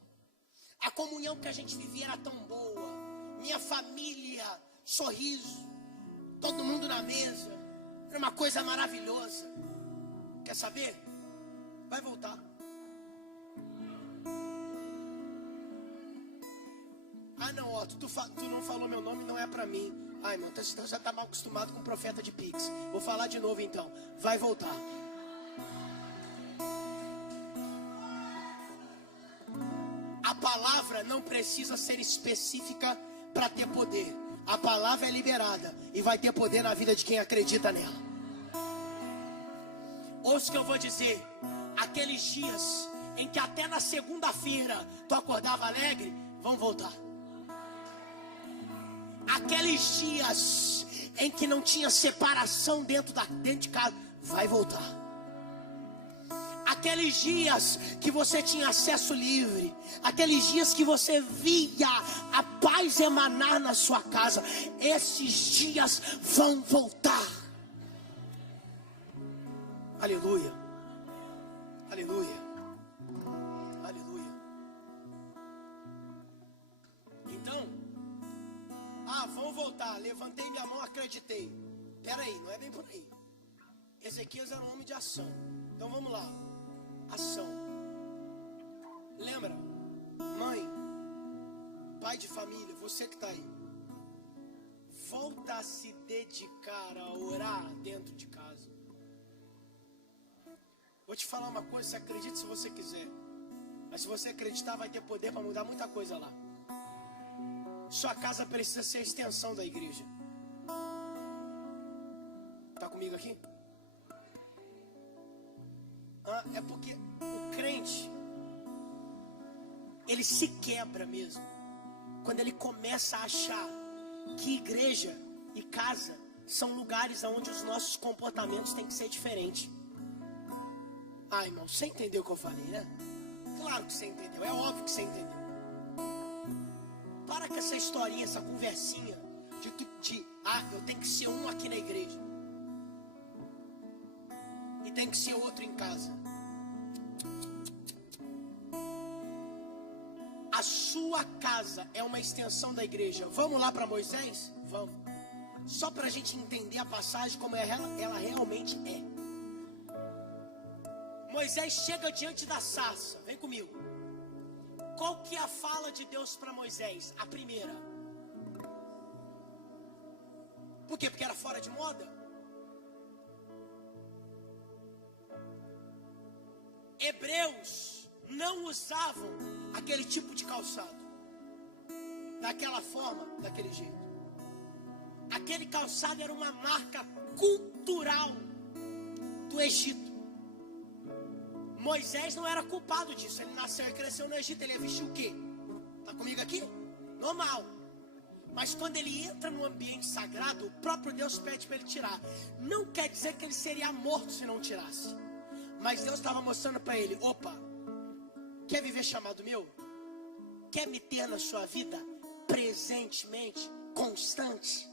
a comunhão que a gente vivia era tão boa, minha família, sorriso, todo mundo na mesa, era uma coisa maravilhosa. Quer saber? Vai voltar. Ah não, Otto, tu não falou meu nome, não é pra mim. Ai, meu, você já tá mal acostumado com o profeta de Pix. Vou falar de novo então. Vai voltar. A palavra não precisa ser específica para ter poder. A palavra é liberada e vai ter poder na vida de quem acredita nela. Ouça o que eu vou dizer. Aqueles dias em que até na segunda-feira tu acordava alegre, vão voltar. Aqueles dias em que não tinha separação dentro de casa, vai voltar. aqueles dias que você tinha acesso livre, aqueles dias que você via a paz emanar na sua casa, esses dias vão voltar. Aleluia, aleluia, aleluia. Então, vão voltar. Levantei minha mão, acreditei. Peraí, não é bem por aí. Ezequias era um homem de ação. Então vamos lá. Ação. Lembra? Mãe, pai de família, você que está aí, volta a se dedicar a orar dentro de casa. Vou te falar uma coisa, você acredita se você quiser. Mas se você acreditar, vai ter poder para mudar muita coisa lá. Sua casa precisa ser a extensão da igreja. Está comigo aqui? É porque o crente, ele se quebra mesmo quando ele começa a achar que igreja e casa são lugares onde os nossos comportamentos têm que ser diferentes. Irmão, você entendeu o que eu falei, né? Claro que você entendeu, é óbvio que você entendeu. Para com essa historinha, essa conversinha de eu tenho que ser um aqui na igreja e tem que ser outro em casa. A sua casa é uma extensão da igreja. Vamos lá para Moisés? Vamos. Só para a gente entender a passagem como ela realmente é. Moisés chega diante da sarça. Vem comigo. Qual que é a fala de Deus para Moisés? A primeira. Por quê? Porque era fora de moda? Hebreus não usavam aquele tipo de calçado, daquela forma, daquele jeito. Aquele calçado era uma marca cultural do Egito. Moisés não era culpado disso. Ele nasceu e cresceu no Egito. Ele ia vestir o quê? Está comigo aqui? Normal. Mas quando ele entra no ambiente sagrado, o próprio Deus pede para ele tirar. Não quer dizer que ele seria morto se não tirasse. Mas Deus estava mostrando para ele: opa, quer viver chamado meu? Quer me ter na sua vida presentemente, constante?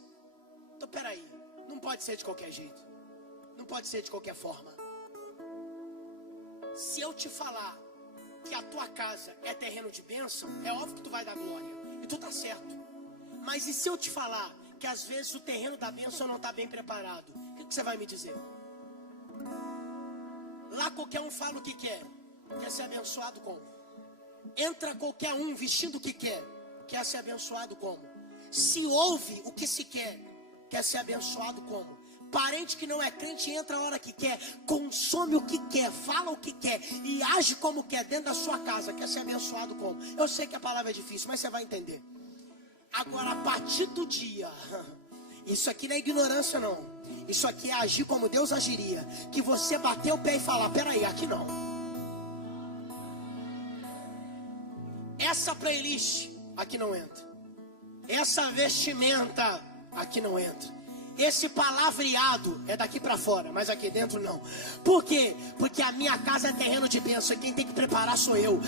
Então peraí, não pode ser de qualquer jeito. Não pode ser de qualquer forma. Se eu te falar que a tua casa é terreno de bênção, é óbvio que tu vai dar glória. E tu tá certo. Mas e se eu te falar que às vezes o terreno da bênção não está bem preparado? O que você vai me dizer? Lá qualquer um fala o que quer. Quer ser abençoado como? Entra qualquer um vestindo o que quer. Quer ser abençoado como? Se ouve o que se quer. Quer ser abençoado como? Parente que não é crente entra a hora que quer, consome o que quer, fala o que quer e age como quer dentro da sua casa. Quer ser abençoado como? Eu sei que a palavra é difícil, mas você vai entender. Agora, a partir do dia, isso aqui não é ignorância não, isso aqui é agir como Deus agiria, que você bater o pé e falar: peraí, aqui não. Essa playlist aqui não entra. Essa vestimenta aqui não entra. Esse palavreado é daqui para fora, mas aqui dentro não. Por quê? Porque a minha casa é terreno de bênção e quem tem que preparar sou eu.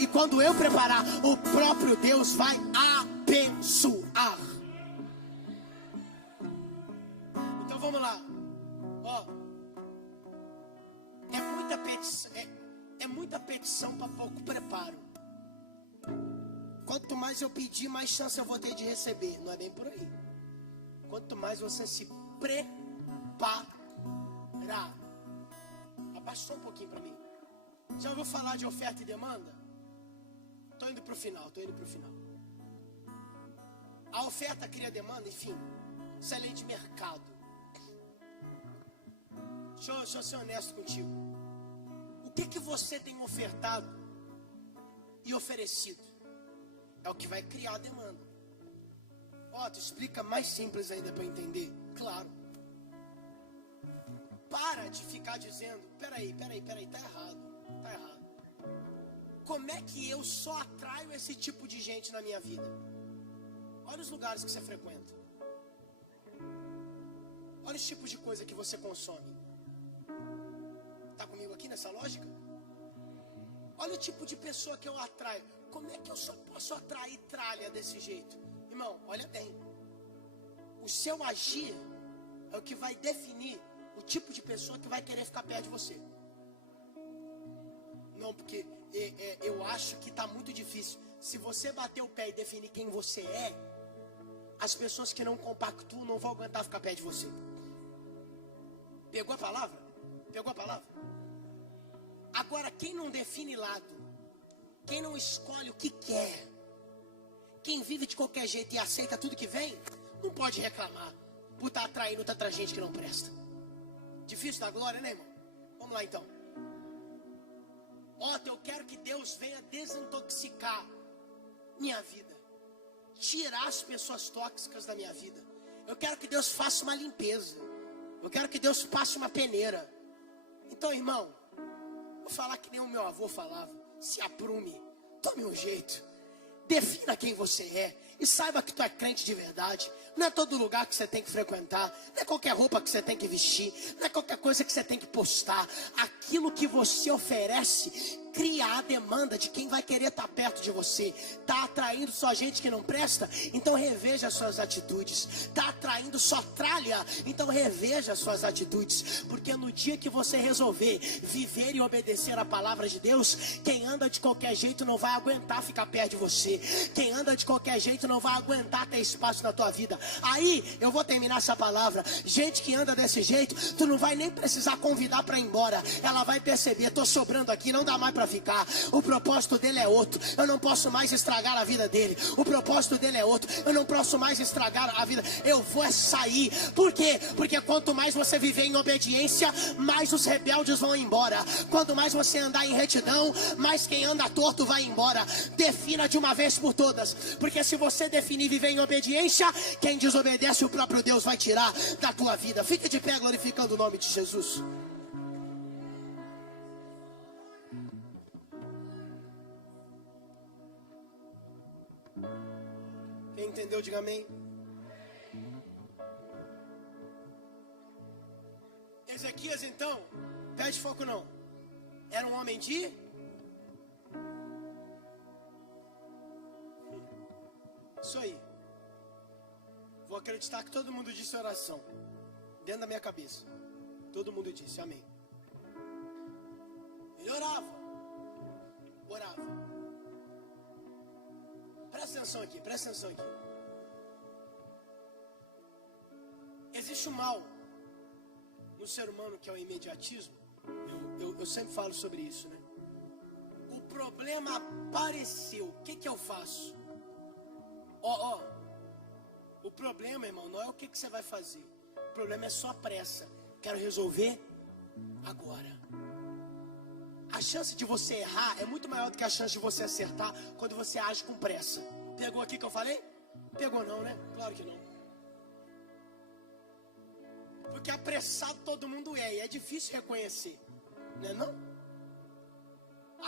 E quando eu preparar, o próprio Deus vai abençoar. Então vamos lá. Ó, é muita petição para pouco preparo. Quanto mais eu pedir, mais chance eu vou ter de receber. Não é bem por aí. Quanto mais você se preparar. Abaixa só um pouquinho para mim. Já ouviu falar de oferta e demanda? Estou indo para o final, A oferta cria demanda, enfim. Isso é lei de mercado. Deixa eu ser honesto contigo. O que você tem ofertado e oferecido? É o que vai criar a demanda. Tu explica mais simples ainda para eu entender? Claro. Para de ficar dizendo: peraí, tá errado. Como é que eu só atraio esse tipo de gente na minha vida? Olha os lugares que você frequenta. Olha os tipos de coisa que você consome. Está comigo aqui nessa lógica? Olha o tipo de pessoa que eu atraio. Como é que eu só posso atrair tralha desse jeito? Irmão, olha bem. O seu agir é o que vai definir o tipo de pessoa que vai querer ficar perto de você. Não, porque eu acho que está muito difícil. Se você bater o pé e definir quem você é, as pessoas que não compactuam não vão aguentar ficar perto de você. Pegou a palavra? Pegou a palavra? Agora, quem não define lado, quem não escolhe o que quer, quem vive de qualquer jeito e aceita tudo que vem, não pode reclamar por estar atraindo outra gente que não presta. Difícil da glória, né, irmão? Vamos lá, então. Eu quero que Deus venha desintoxicar minha vida, tirar as pessoas tóxicas da minha vida. Eu quero que Deus faça uma limpeza. Eu quero que Deus passe uma peneira. Então, irmão, vou falar que nem o meu avô falava: se aprume, tome um jeito, defina quem você é e saiba que tu é crente de verdade. Não é todo lugar que você tem que frequentar, não é qualquer roupa que você tem que vestir, não é qualquer coisa que você tem que postar. Aquilo que você oferece cria a demanda de quem vai querer estar perto de você. Está atraindo só gente que não presta? Então reveja as suas atitudes. Está atraindo só tralha? Então reveja as suas atitudes. Porque no dia que você resolver viver e obedecer a palavra de Deus, quem anda de qualquer jeito não vai aguentar ficar perto de você. Quem anda de qualquer jeito não vai aguentar ter espaço na tua vida. Aí eu vou terminar essa palavra. Gente que anda desse jeito, tu não vai nem precisar convidar para ir embora. Ela vai perceber: estou sobrando aqui, não dá mais para ficar. O propósito dele é outro. Eu não posso mais estragar a vida dele. O propósito dele é outro. Eu não posso mais estragar a vida. Eu vou sair. Por quê? Porque quanto mais você viver em obediência, mais os rebeldes vão embora. Quanto mais você andar em retidão, mais quem anda torto vai embora. Defina de uma vez por todas. Porque se você definir viver em obediência, quem desobedece o próprio Deus vai tirar da tua vida. Fique de pé glorificando o nome de Jesus. Quem entendeu, diga amém. Ezequias, então, perde foco não. Era um homem de... Isso aí. Vou acreditar que todo mundo disse oração. Dentro da minha cabeça. Todo mundo disse amém. Ele orava. Orava. Presta atenção aqui, presta atenção aqui. Existe um mal no ser humano que é o imediatismo. Eu sempre falo sobre isso, né? O problema apareceu. O que eu faço? O problema, irmão, não é o que você vai fazer. O problema é só a pressa. Quero resolver agora. A chance de você errar é muito maior do que a chance de você acertar quando você age com pressa. Pegou aqui que eu falei? Pegou não, né? Claro que não. Porque apressado todo mundo é, e é difícil reconhecer. Não é não?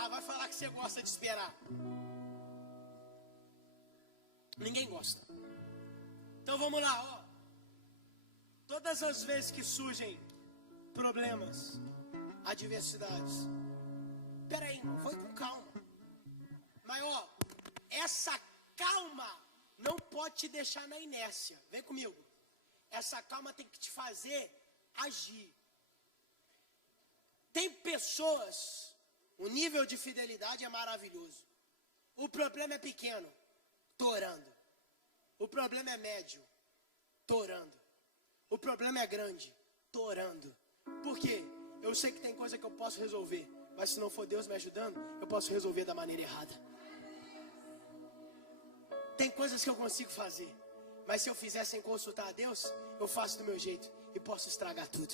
Vai falar que você gosta de esperar. Ninguém gosta. Então vamos lá, Todas as vezes que surgem problemas, adversidades, peraí, irmão, foi com calma. Mas essa calma não pode te deixar na inércia. Vem comigo. Essa calma tem que te fazer agir. Tem pessoas, o nível de fidelidade é maravilhoso. O problema é pequeno, tô orando. O problema é médio, tô orando. O problema é grande, tô orando. Por quê? Eu sei que tem coisa que eu posso resolver, mas se não for Deus me ajudando, eu posso resolver da maneira errada. Tem coisas que eu consigo fazer, mas se eu fizer sem consultar a Deus, eu faço do meu jeito e posso estragar tudo.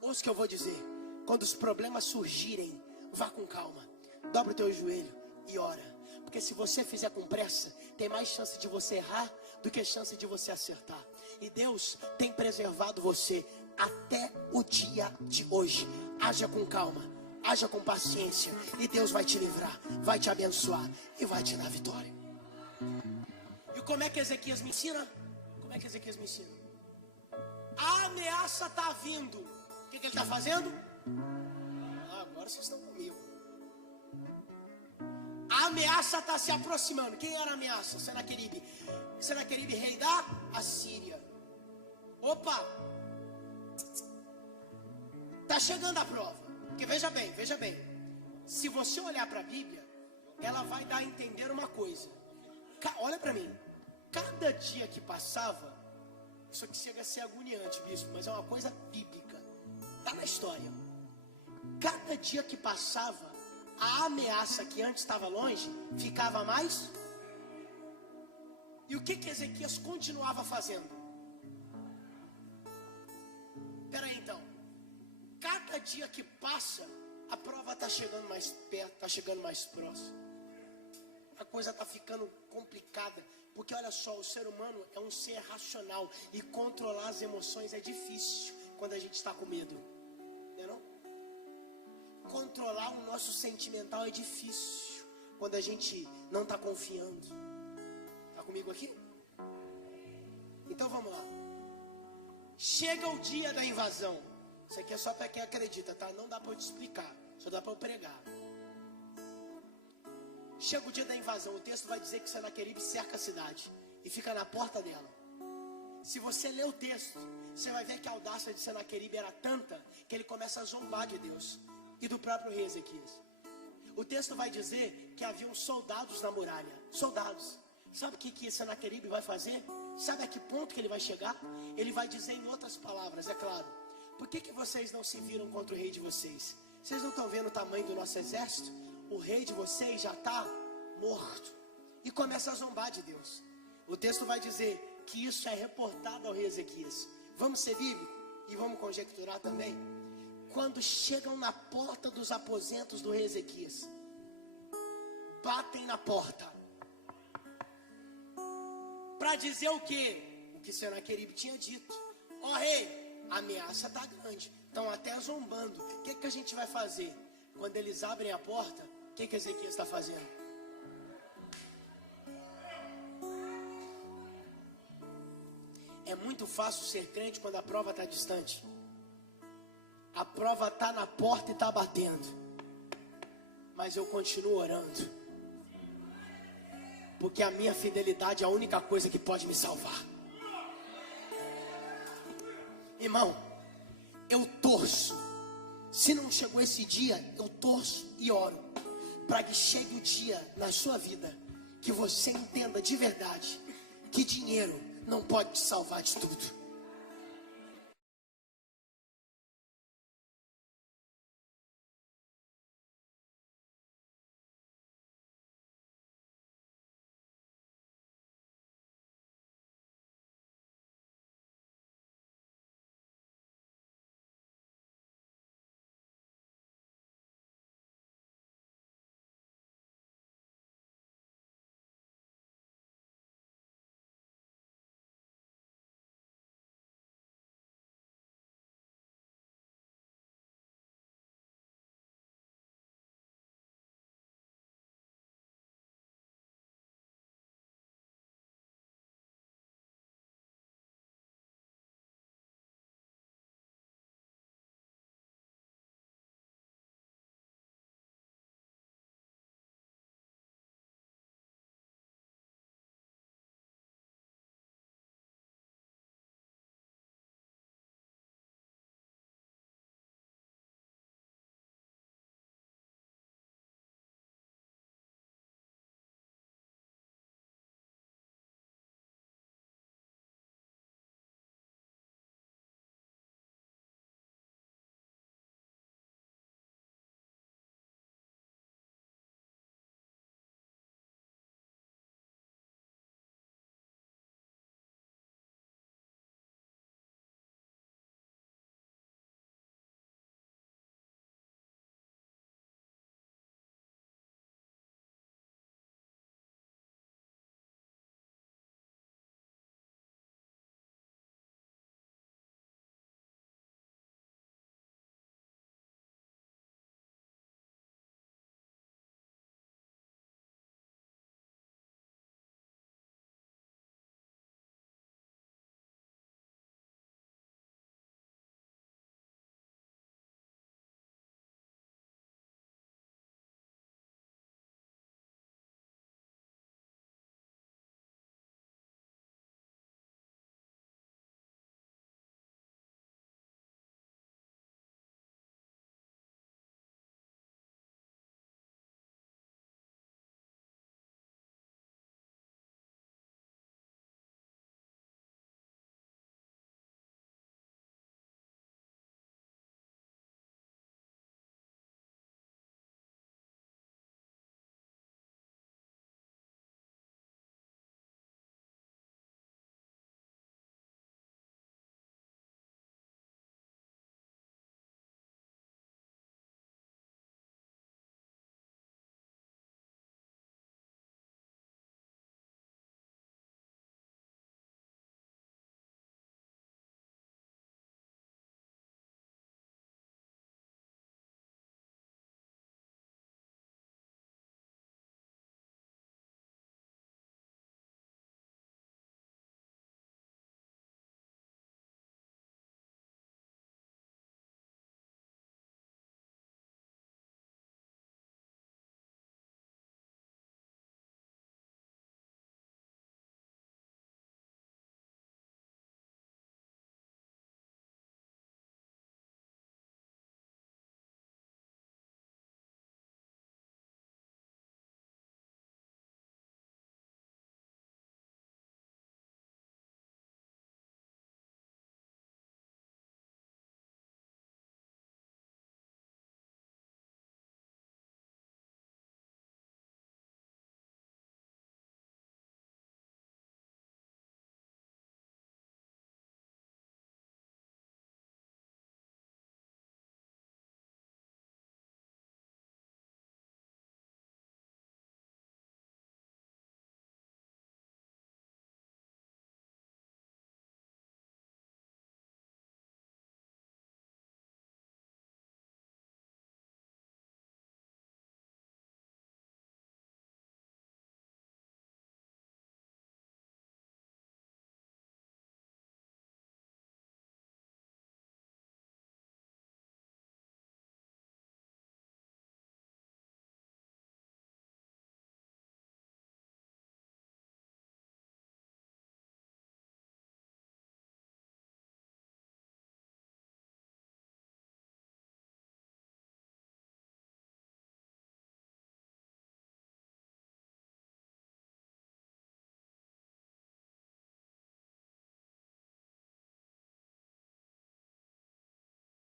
Ouça o que eu vou dizer. Quando os problemas surgirem, vá com calma, dobra o teu joelho e ora. Porque se você fizer com pressa, tem mais chance de você errar do que chance de você acertar. E Deus tem preservado você até o dia de hoje. Haja com calma, haja com paciência, e Deus vai te livrar, vai te abençoar e vai te dar vitória. E como é que Ezequias me ensina? Como é que Ezequias me ensina? A ameaça está vindo. O que ele está fazendo? Agora vocês estão comigo. A ameaça está se aproximando. Quem era a ameaça? Senaqueribe. Senaqueribe, rei da Assíria. Opa! Está chegando a prova. Porque veja bem. Se você olhar para a Bíblia, ela vai dar a entender uma coisa. Olha para mim. Cada dia que passava, isso aqui chega a ser agoniante, bispo, mas é uma coisa bíblica. Está na história. Cada dia que passava, a ameaça que antes estava longe, ficava mais. E o que Ezequias continuava fazendo? Espera aí então. Cada dia que passa, a prova está chegando mais perto, está chegando mais próximo. A coisa está ficando complicada. Porque olha só, o ser humano é um ser racional. E controlar as emoções é difícil quando a gente está com medo. Não é não? Controlar o nosso sentimental é difícil quando a gente não está confiando. Está comigo aqui? Então vamos lá. Chega o dia da invasão. Isso aqui é só para quem acredita, tá? Não dá para eu te explicar, só dá para eu pregar. Chega o dia da invasão, o texto vai dizer que Senaqueribe cerca a cidade e fica na porta dela. Se você ler o texto, você vai ver que a audácia de Senaqueribe era tanta que ele começa a zombar de Deus e do próprio rei Ezequias. O texto vai dizer que haviam soldados na muralha. Soldados. Sabe o que Senaqueribe vai fazer? Sabe a que ponto que ele vai chegar? Ele vai dizer em outras palavras, é claro. Por que vocês não se viram contra o rei de vocês? Vocês não estão vendo o tamanho do nosso exército? O rei de vocês já está morto. E começa a zombar de Deus. O texto vai dizer que isso é reportado ao rei Ezequias. Vamos ser bíblicos e vamos conjecturar também. Quando chegam na porta dos aposentos do rei Ezequias, batem na porta para dizer o quê? O que Senaqueribe tinha dito. Ó rei, a ameaça está grande, estão até zombando. O que a gente vai fazer? Quando eles abrem a porta, o que Ezequias está fazendo? É muito fácil ser crente quando a prova está distante. A prova está na porta e está batendo. Mas eu continuo orando. Porque a minha fidelidade é a única coisa que pode me salvar. Irmão, eu torço. Se não chegou esse dia, eu torço e oro para que chegue o dia na sua vida que você entenda de verdade que dinheiro não pode te salvar de tudo.